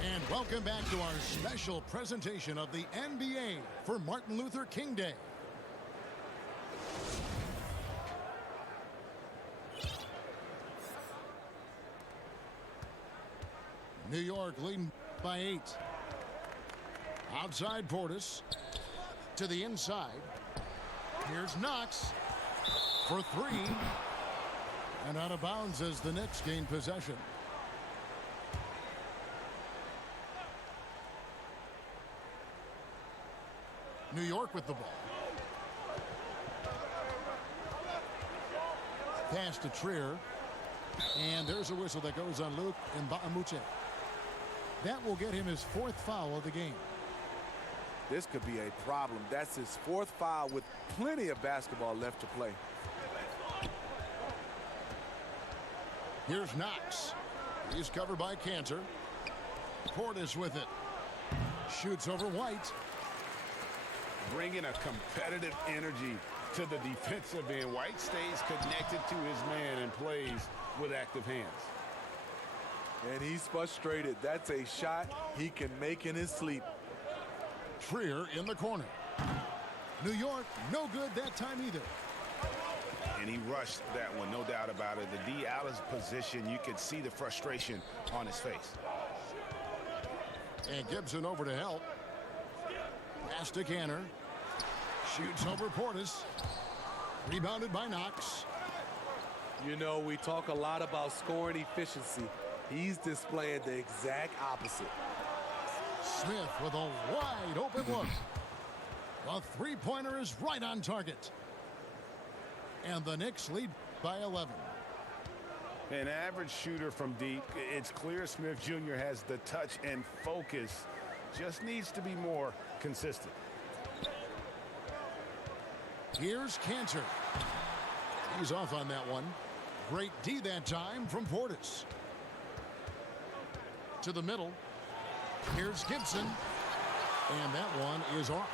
And welcome back to our special presentation of the NBA for Martin Luther King Day. New York leading by 8. Outside Portis to the inside. Here's Knox for 3. And out of bounds as the Knicks gain possession. New York with the ball. Pass to Trier. And there's a whistle that goes on Luke Mbamute. That will get him his 4th foul of the game. This could be a problem. That's his 4th foul with plenty of basketball left to play. Here's Knox. He's covered by Cantor. Portis with it. Shoots over White. Bringing a competitive energy to the defensive end. White stays connected to his man and plays with active hands. And he's frustrated. That's a shot he can make in his sleep. Trier in the corner. New York, no good that time either. And he rushed that one, no doubt about it. The D out of position, you could see the frustration on his face. And Gibson over to help. Pass to Cantor. Shoots over Portis. Rebounded by Knox. You know, we talk a lot about scoring efficiency. He's displaying the exact opposite. Smith with a wide open look. The three-pointer is right on target. And the Knicks lead by 11. An average shooter from deep. It's clear Smith Jr. has the touch and focus. Just needs to be more consistent. Here's Cantor. He's off on that one. Great D that time from Portis. To the middle. Here's Gibson. And that one is off.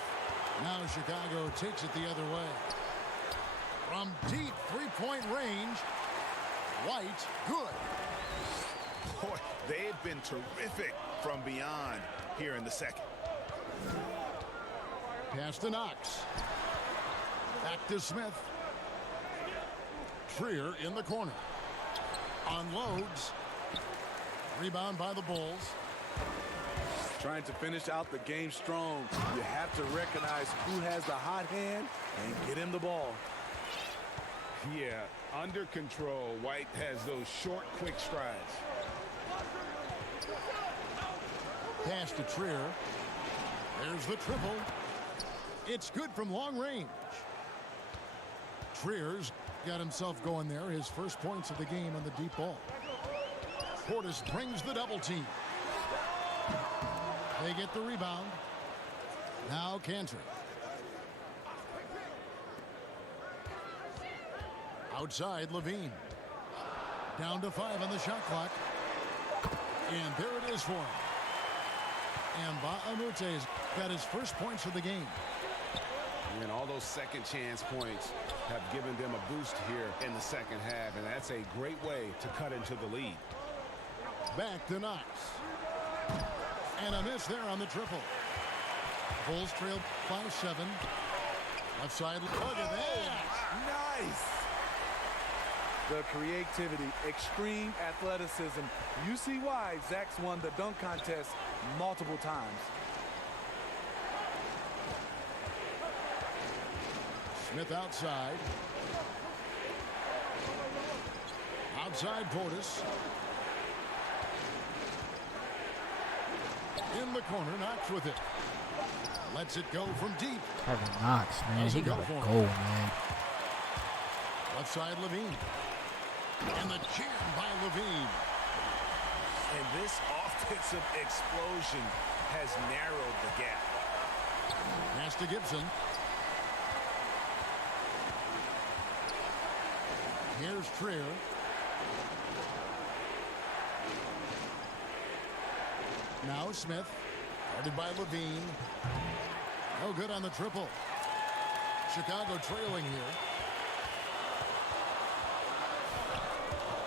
Now Chicago takes it the other way. From deep three-point range. White, good. Boy, they have been terrific from beyond here in the second. Pass to Knox. Back to Smith. Trier in the corner. Unloads. Rebound by the Bulls. Trying to finish out the game strong. You have to recognize who has the hot hand and get him the ball. Yeah, under control. White has those short, quick strides. Pass to Trier. There's the triple. It's good from long range. Trier's got himself going there. His first points of the game on the deep ball. Portis brings the double team. They get the rebound. Now Cantor. Outside Levine. Down to 5 on the shot clock. And there it is for him. And Baamute's got his first points of the game. And all those second chance points have given them a boost here in the second half. And that's a great way to cut into the lead. Back to Knox. And a miss there on the triple. Bulls trail by 7. Left side. Look at that. Nice. The creativity, extreme athleticism. You see why Zach's won the dunk contest multiple times. Smith outside. Outside Portis. In the corner, Knox with it. Lets it go from deep. Kevin Knox, man, he gotta go, man. Left side Levine. And the jam by Levine. And this offensive explosion has narrowed the gap. Pass to Gibson. Here's Trier. Now Smith. Guarded by Levine. No good on the triple. Chicago trailing here.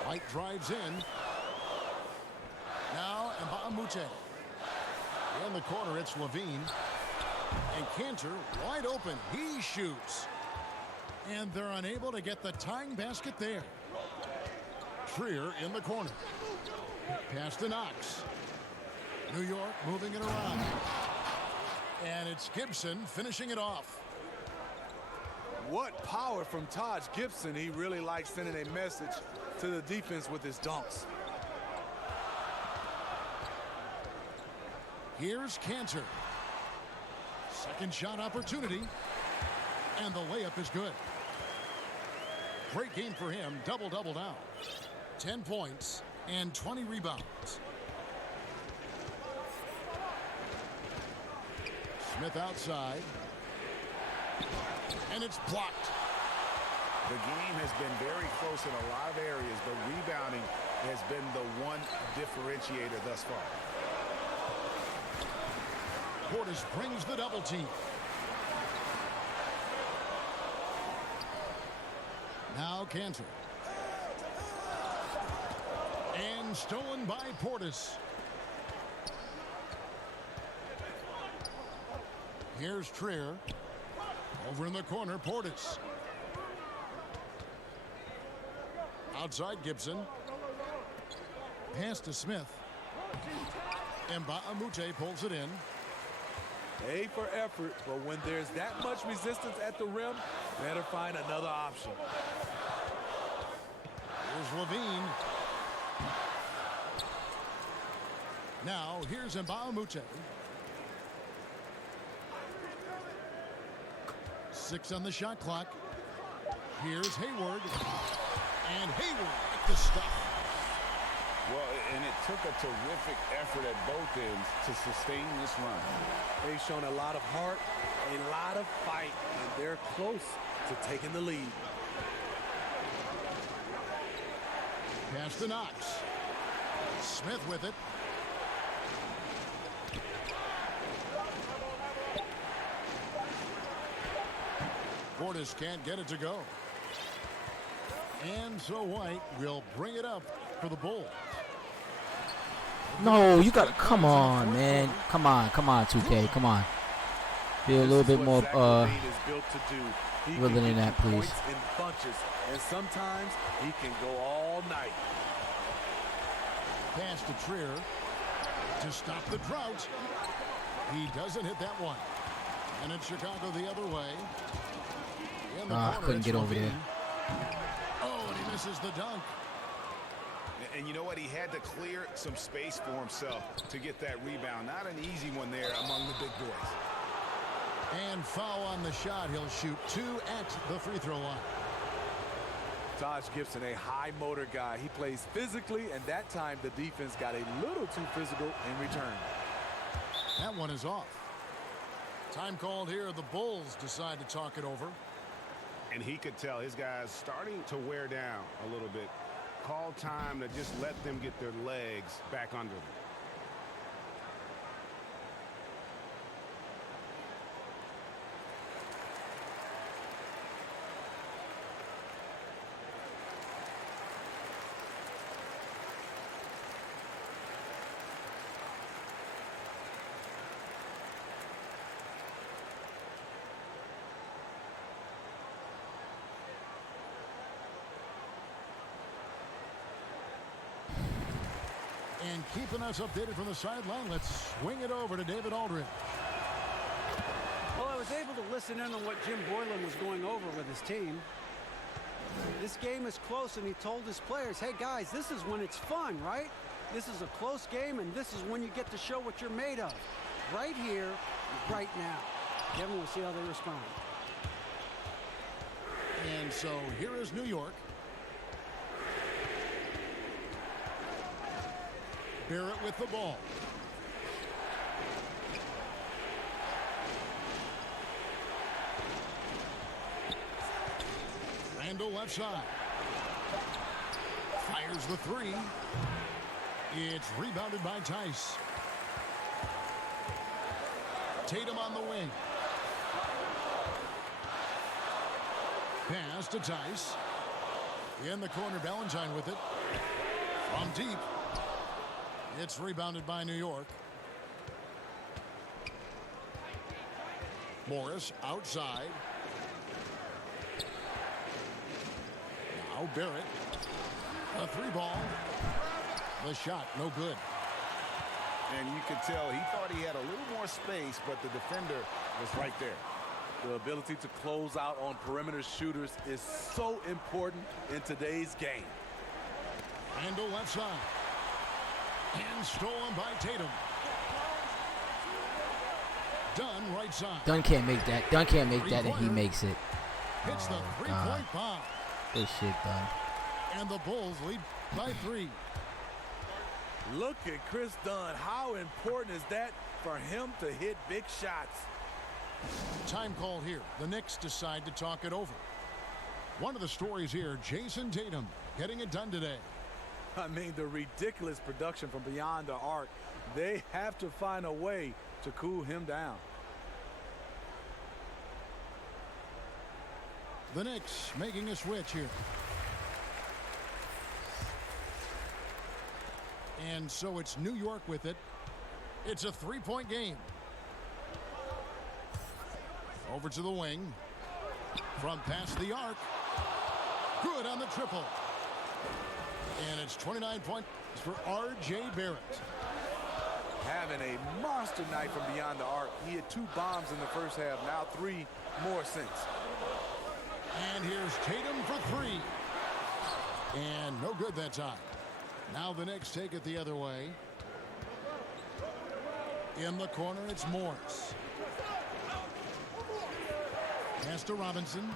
White drives in. Now Mbamute. In the corner, it's Levine. And Cantor wide open. He shoots. And they're unable to get the tying basket there. Trier in the corner. Pass to Knox. New York moving it around. And it's Gibson finishing it off. What power from Taj Gibson. He really likes sending a message to the defense with his dunks. Here's Cantor. Second shot opportunity. And the layup is good. Great game for him. Double-double now. 10 points and 20 rebounds. Smith outside. And it's blocked. The game has been very close in a lot of areas, but rebounding has been the one differentiator thus far. Portis brings the double team. Now Cantor. And stolen by Portis. Here's Trier. Over in the corner, Portis. Outside Gibson. Pass to Smith. And Mbamute pulls it in. A for effort, but when there's that much resistance at the rim, better find another option. Here's Levine. Now, here's Mbamute. 6 on the shot clock. Here's Hayward. And Hayward at the stuff. Well, and it took a terrific effort at both ends to sustain this run. They've shown a lot of heart, a lot of fight, and they're close to taking the lead. Pass to Knox. Smith with it. Portis can't get it to go. And so White will bring it up for the Bulls. No, you got to come on, man. Come on, 2K. Come on. Be a little bit more willing in that, please. In bunches, and sometimes he can go all night. Pass to Trier to stop the drought. He doesn't hit that one. And it's Chicago the other way. In the corner, couldn't get over there. Oh, and he misses the dunk. And you know what? He had to clear some space for himself to get that rebound. Not an easy one there among the big boys. And foul on the shot. He'll shoot 2 at the free throw line. Taj Gibson, a high motor guy. He plays physically, and that time the defense got a little too physical in return. That one is off. Time called here. The Bulls decide to talk it over. And he could tell his guys starting to wear down a little bit. Call time to just let them get their legs back under them. And keeping us updated from the sideline, let's swing it over to David Aldridge. Well, I was able to listen in on what Jim Boylan was going over with his team. This game is close, and he told his players, hey, guys, this is when it's fun, right? This is a close game, and this is when you get to show what you're made of. Right here, right now. Kevin, we'll see how they respond. And so here is New York. Barrett with the ball. Randall left side. Fires the 3. It's rebounded by Tice. Tatum on the wing. Pass to Tice. In the corner, Valentine with it. From deep. It's rebounded by New York. Morris outside. Now Barrett. A 3-ball. The shot, no good. And you could tell he thought he had a little more space, but the defender was right there. The ability to close out on perimeter shooters is so important in today's game. Randall left side. And stolen by Tatum. Dunn right side. Dunn can't make that. Dunn can't make that, and he makes it. Hits the 3-point bomb. Good shit, Dunn. And the Bulls lead by 3. Look at Chris Dunn. How important is that for him to hit big shots? Time called here. The Knicks decide to talk it over. One of the stories here, Jason Tatum getting it done today. I mean, the ridiculous production from beyond the arc. They have to find a way to cool him down. The Knicks making a switch here. And so it's New York with it. It's a 3-point game. Over to the wing. From past the arc. Good on the triple. And it's 29 points for R.J. Barrett. Having a monster night from beyond the arc. He had 2 bombs in the first half. Now 3 more since. And here's Tatum for 3. And no good that time. Now the Knicks take it the other way. In the corner, it's Morris. Pass to Robinson.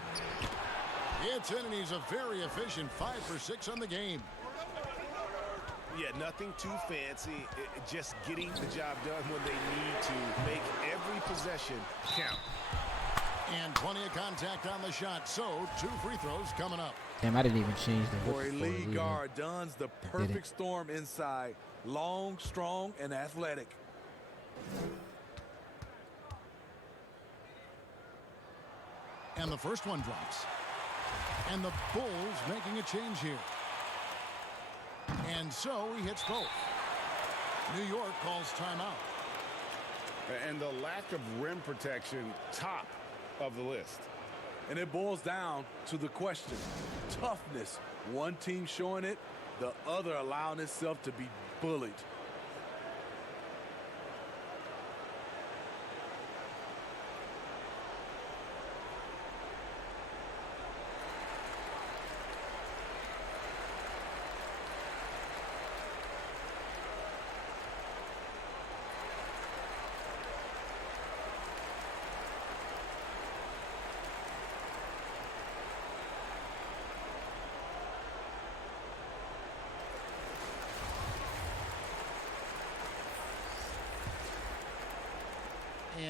It's in, and he's a very efficient 5 for 6 on the game. Yeah, nothing too fancy. Just getting the job done when they need to make every possession count. And plenty of contact on the shot. So 2 free throws coming up. Damn, I didn't even change the For a whip lead either. guard, Dunn's the perfect storm inside. Long, strong, and athletic. And the first one drops. And the Bulls making a change here. And so he hits both. New York calls timeout. And the lack of rim protection, top of the list. And it boils down to the question. Toughness. One team showing it, the other allowing itself to be bullied.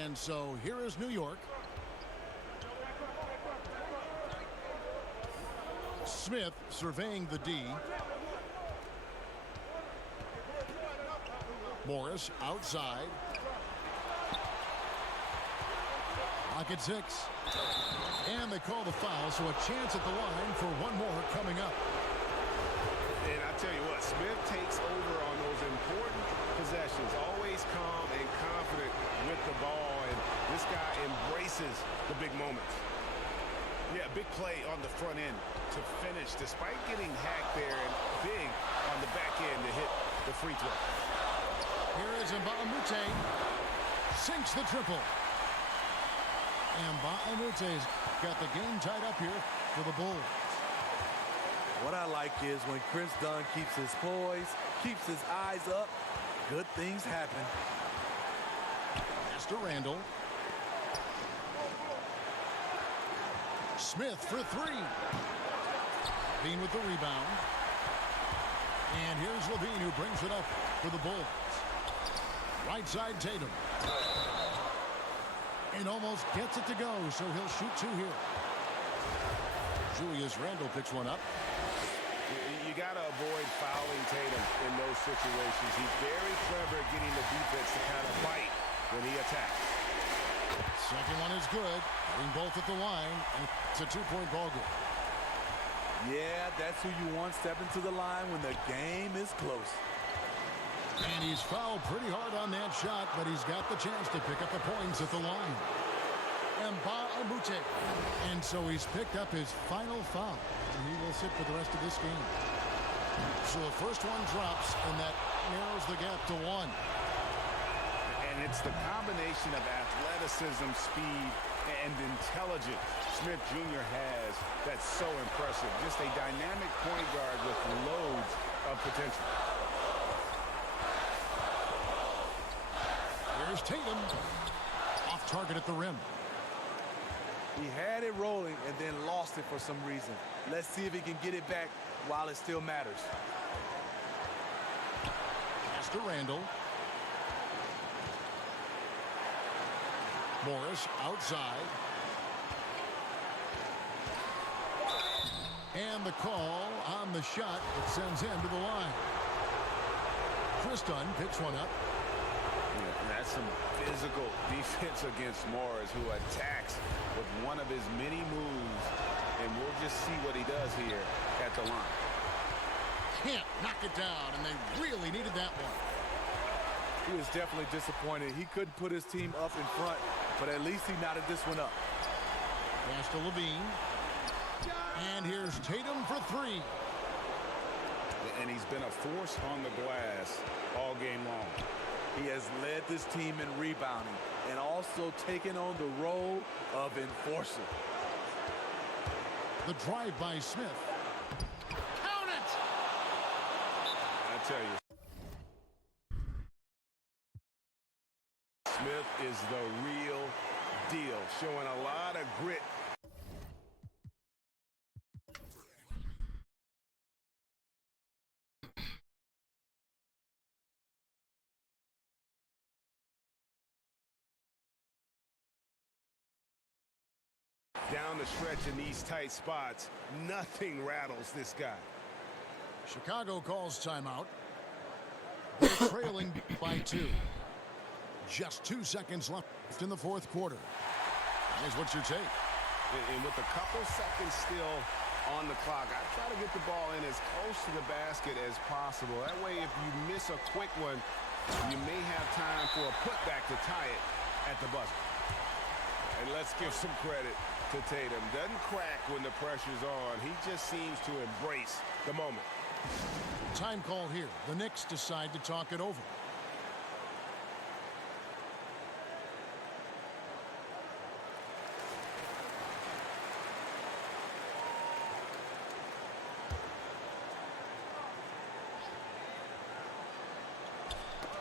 And so here is New York. Smith surveying the D. Morris outside. Pocket 6. And they call the foul, so a chance at the line for one more coming up. And I tell you what, Smith takes over on those important possessions. Always calm and confident with the ball. And this guy embraces the big moments. Yeah, big play on the front end to finish, despite getting hacked there, and big on the back end to hit the free throw. Here is Mbamute. Sinks the triple. And Mbamute got the game tied up here for the Bulls. What I like is when Chris Dunn keeps his poise, keeps his eyes up, good things happen. Pass to Randall. Smith for 3. Bean with the rebound. And here's Levine, who brings it up for the Bulls. Right side Tatum. And almost gets it to go, so he'll shoot 2 here. Julius Randle picks one up. You got to avoid fouling Tatum in those situations. He's very clever at getting the defense to kind of bite when he attacks. Second one is good. Getting both at the line, and it's a 2-point ball game. Yeah, that's who you want stepping to the line when the game is close. And he's fouled pretty hard on that shot, but he's got the chance to pick up the points at the line. Mbamute. And so he's picked up his final foul. And he will sit for the rest of this game. So the first one drops, and that narrows the gap to 1. And it's the combination of athleticism, speed, and intelligence Smith Jr. has that's so impressive. Just a dynamic point guard with loads of potential. Here's Tatum. Off target at the rim. He had it rolling and then lost it for some reason. Let's see if he can get it back while it still matters. Pass to Randall. Morris outside. And the call on the shot that sends him to the line. Chris Dunn picks one up. Yeah, and that's some physical defense against Morris, who attacks with one of his many moves. And we'll just see what he does here at the line. Can't knock it down, and they really needed that one. He was definitely disappointed. He couldn't put his team up in front, but at least he knotted this one up. Pass to Levine. And here's Tatum for 3. And he's been a force on the glass all game long. He has led this team in rebounding and also taken on the role of enforcer. The drive by Smith. Count it! I tell you, Smith is the real deal, showing a lot of grit down the stretch in these tight spots, nothing rattles this guy. Chicago calls timeout. They're trailing by 2. Just 2 seconds left in the fourth quarter. Here's what's your take? And with a couple seconds still on the clock, I try to get the ball in as close to the basket as possible. That way, if you miss a quick one, you may have time for a putback to tie it at the buzzer. And let's give some credit to Tatum. Doesn't crack when the pressure's on. He just seems to embrace the moment. Time call here. The Knicks decide to talk it over.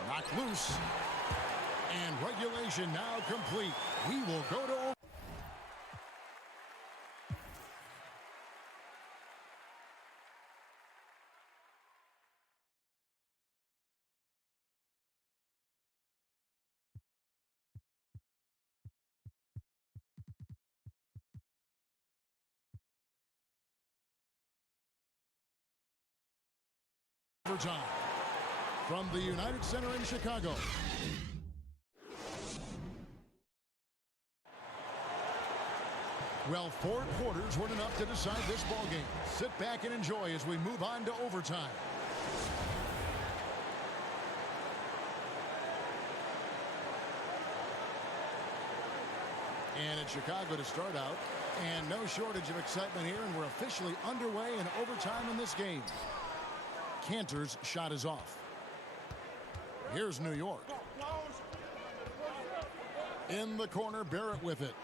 Knocked loose. And regulation now complete. We will go to overtime from the United Center in Chicago. Well, 4 quarters weren't enough to decide this ballgame. Sit back and enjoy as we move on to overtime. And it's Chicago to start out. And no shortage of excitement here, and we're officially underway in overtime in this game. Cantor's shot is off. Here's New York. In the corner, Barrett with it.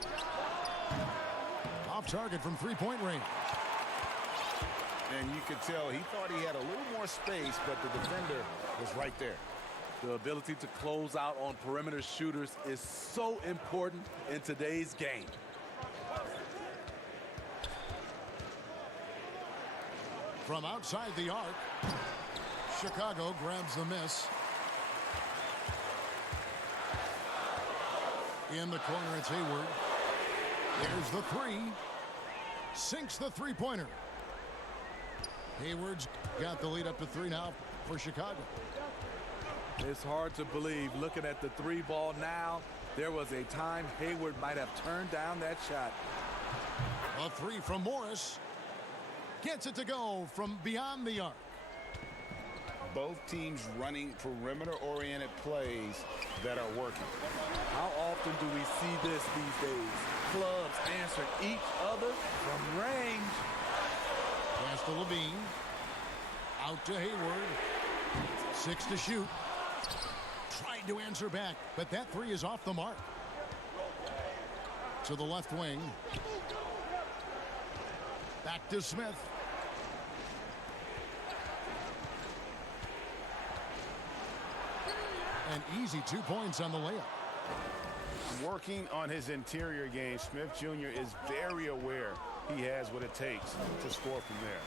Off target from three-point range. And you could tell he thought he had a little more space, but the defender was right there. The ability to close out on perimeter shooters is so important in today's game. From outside the arc, Chicago grabs the miss. In the corner, it's Hayward. There's the three. Sinks the three-pointer. Hayward's got the lead up to 3 now for Chicago. It's hard to believe, looking at the 3 ball now, there was a time Hayward might have turned down that shot. A 3 from Morris. Gets it to go from beyond the arc. Both teams running perimeter-oriented plays that are working. How often do we see this these days? Clubs answering each other from range. Pass to Levine. Out to Hayward. 6 to shoot. Tried to answer back, but that 3 is off the mark. To the left wing. Back to Smith. An easy 2 points on the layup. Working on his interior game, Smith Jr. is very aware he has what it takes to score from there.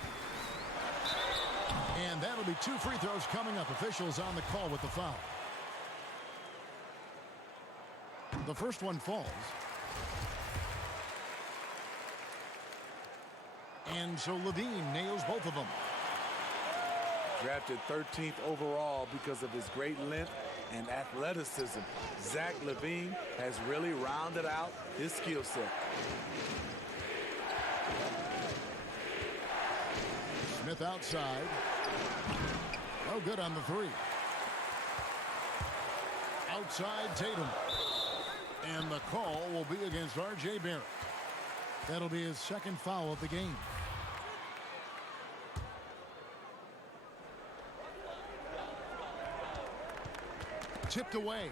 And that'll be 2 free throws coming up. Officials on the call with the foul. The first one falls. And so Levine nails both of them. Drafted 13th overall because of his great length and athleticism. Zach LaVine has really rounded out his skill set. Smith outside. No good on the 3. Outside Tatum. And the call will be against R.J. Barrett. That'll be his second foul of the game. Tipped away.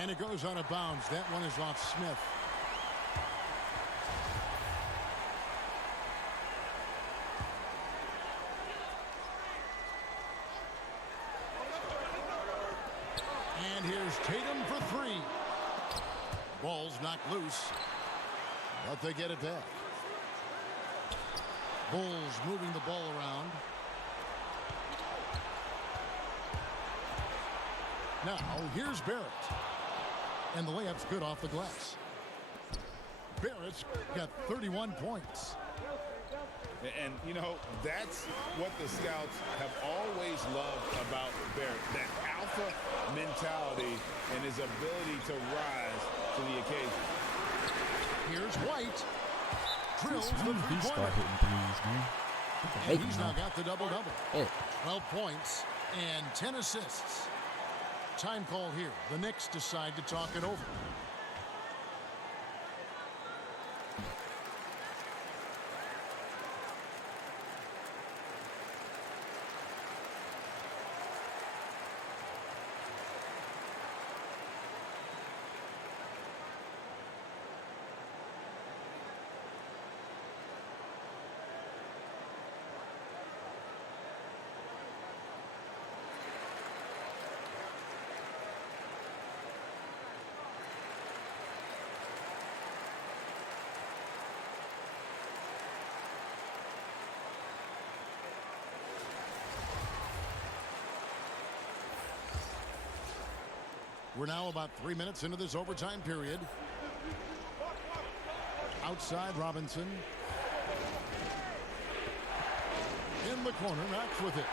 And it goes out of bounds. That one is off Smith. And here's Tatum for 3. Ball's knocked loose. But they get it back. Bulls moving the ball around. Now, here's Barrett. And the layup's good off the glass. Barrett's got 31 points. And, you know, that's what the scouts have always loved about Barrett, that alpha mentality and his ability to rise to the occasion. Here's White. Drills the He start three-pointer. hitting threes, man. And he's now got the double-double. Hey. 12 points and 10 assists. Time call here. The Knicks decide to talk it over. We're now about 3 minutes into this overtime period. Outside Robinson. In the corner, Knox with it.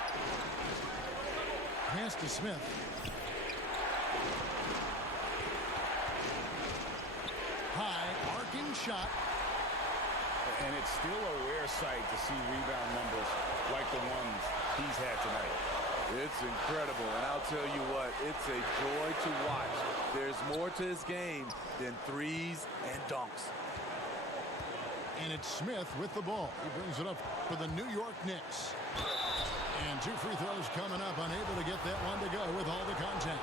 Pass to Smith. High, arcing shot. And it's still a rare sight to see rebound numbers like the ones he's had tonight. It's incredible, and I'll tell you what, it's a joy to watch. There's more to his game than threes and dunks. And it's Smith with the ball. He brings it up for the New York Knicks. And 2 free throws coming up, unable to get that one to go with all the contact.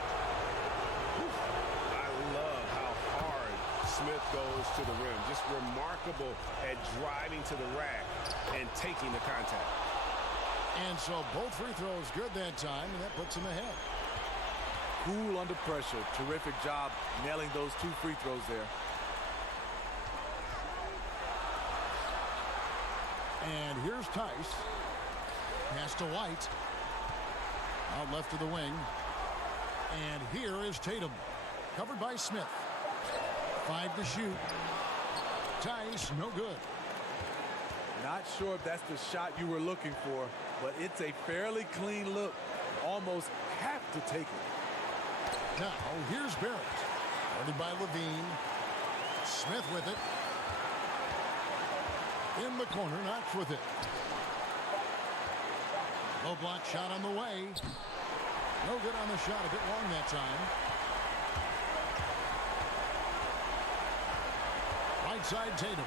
I love how hard Smith goes to the rim. Just remarkable at driving to the rack and taking the contact. And so both free throws good that time, and that puts him ahead. Cool under pressure. Terrific job nailing those 2 free throws there. And here's Tice. Pass to White. Out left to the wing. And here is Tatum. Covered by Smith. 5 to shoot. Tice, no good. Not sure if that's the shot you were looking for, but it's a fairly clean look. Almost have to take it. Now, here's Barrett. Guarded by Levine. Smith with it. In the corner, Knox with it. Low block shot on the way. No good on the shot, a bit long that time. Right side, Tatum.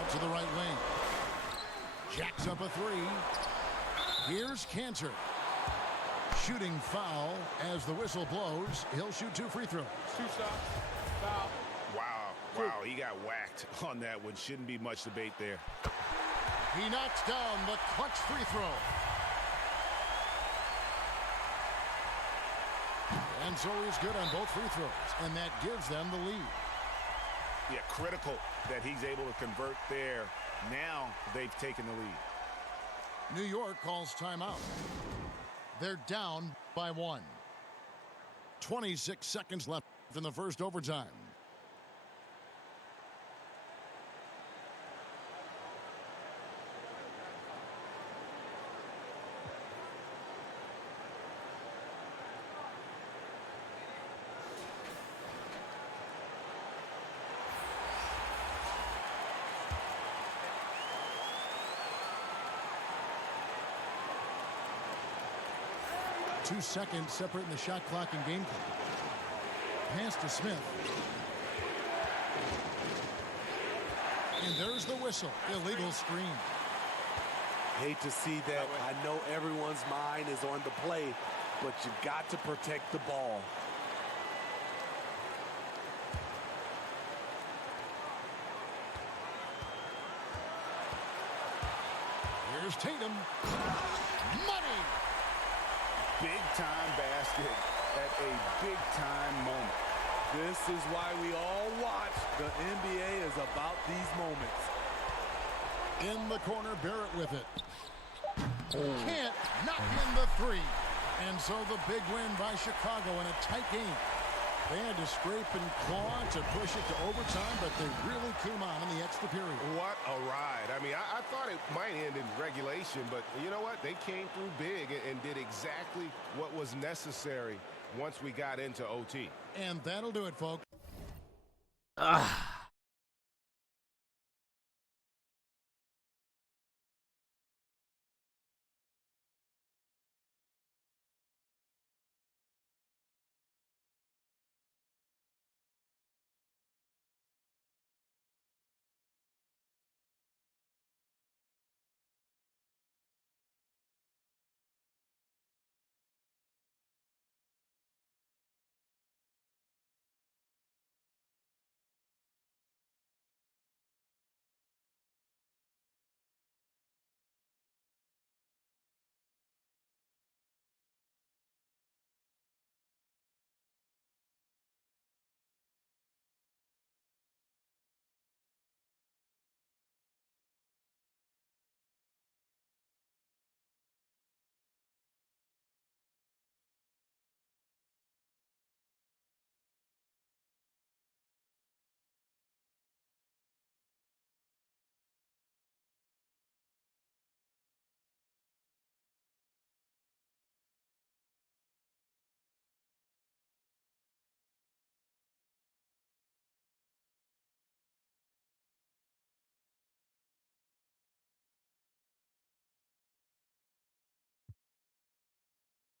Out to the right wing. Jacks up a 3. Here's Cantor. Shooting foul as the whistle blows. He'll shoot 2 free throws. 2 shots. Foul. Wow, he got whacked on that one. Shouldn't be much debate there. He knocks down the clutch free throw. And so he's good on both free throws, and that gives them the lead. Yeah, critical that he's able to convert there. Now they've taken the lead. New York calls timeout. They're down by 1. 26 seconds left in the first overtime. Two seconds separating the shot clock and game clock. Pass to Smith. And there's the whistle. Illegal screen. Hate to see that. I know everyone's mind is on the play, but you got to protect the ball. Here's Tatum. Money! Big-time basket at a big-time moment. This is why we all watch. The NBA is about these moments. In the corner, Barrett with it. Can't knock in the 3. And so the big win by Chicago in a tight game. They had to scrape and claw to push it to overtime, but they really came on in the extra period. What a ride. I mean, I thought it might end in regulation, but you know what? They came through big and did exactly what was necessary once we got into OT. And that'll do it, folks. Ah.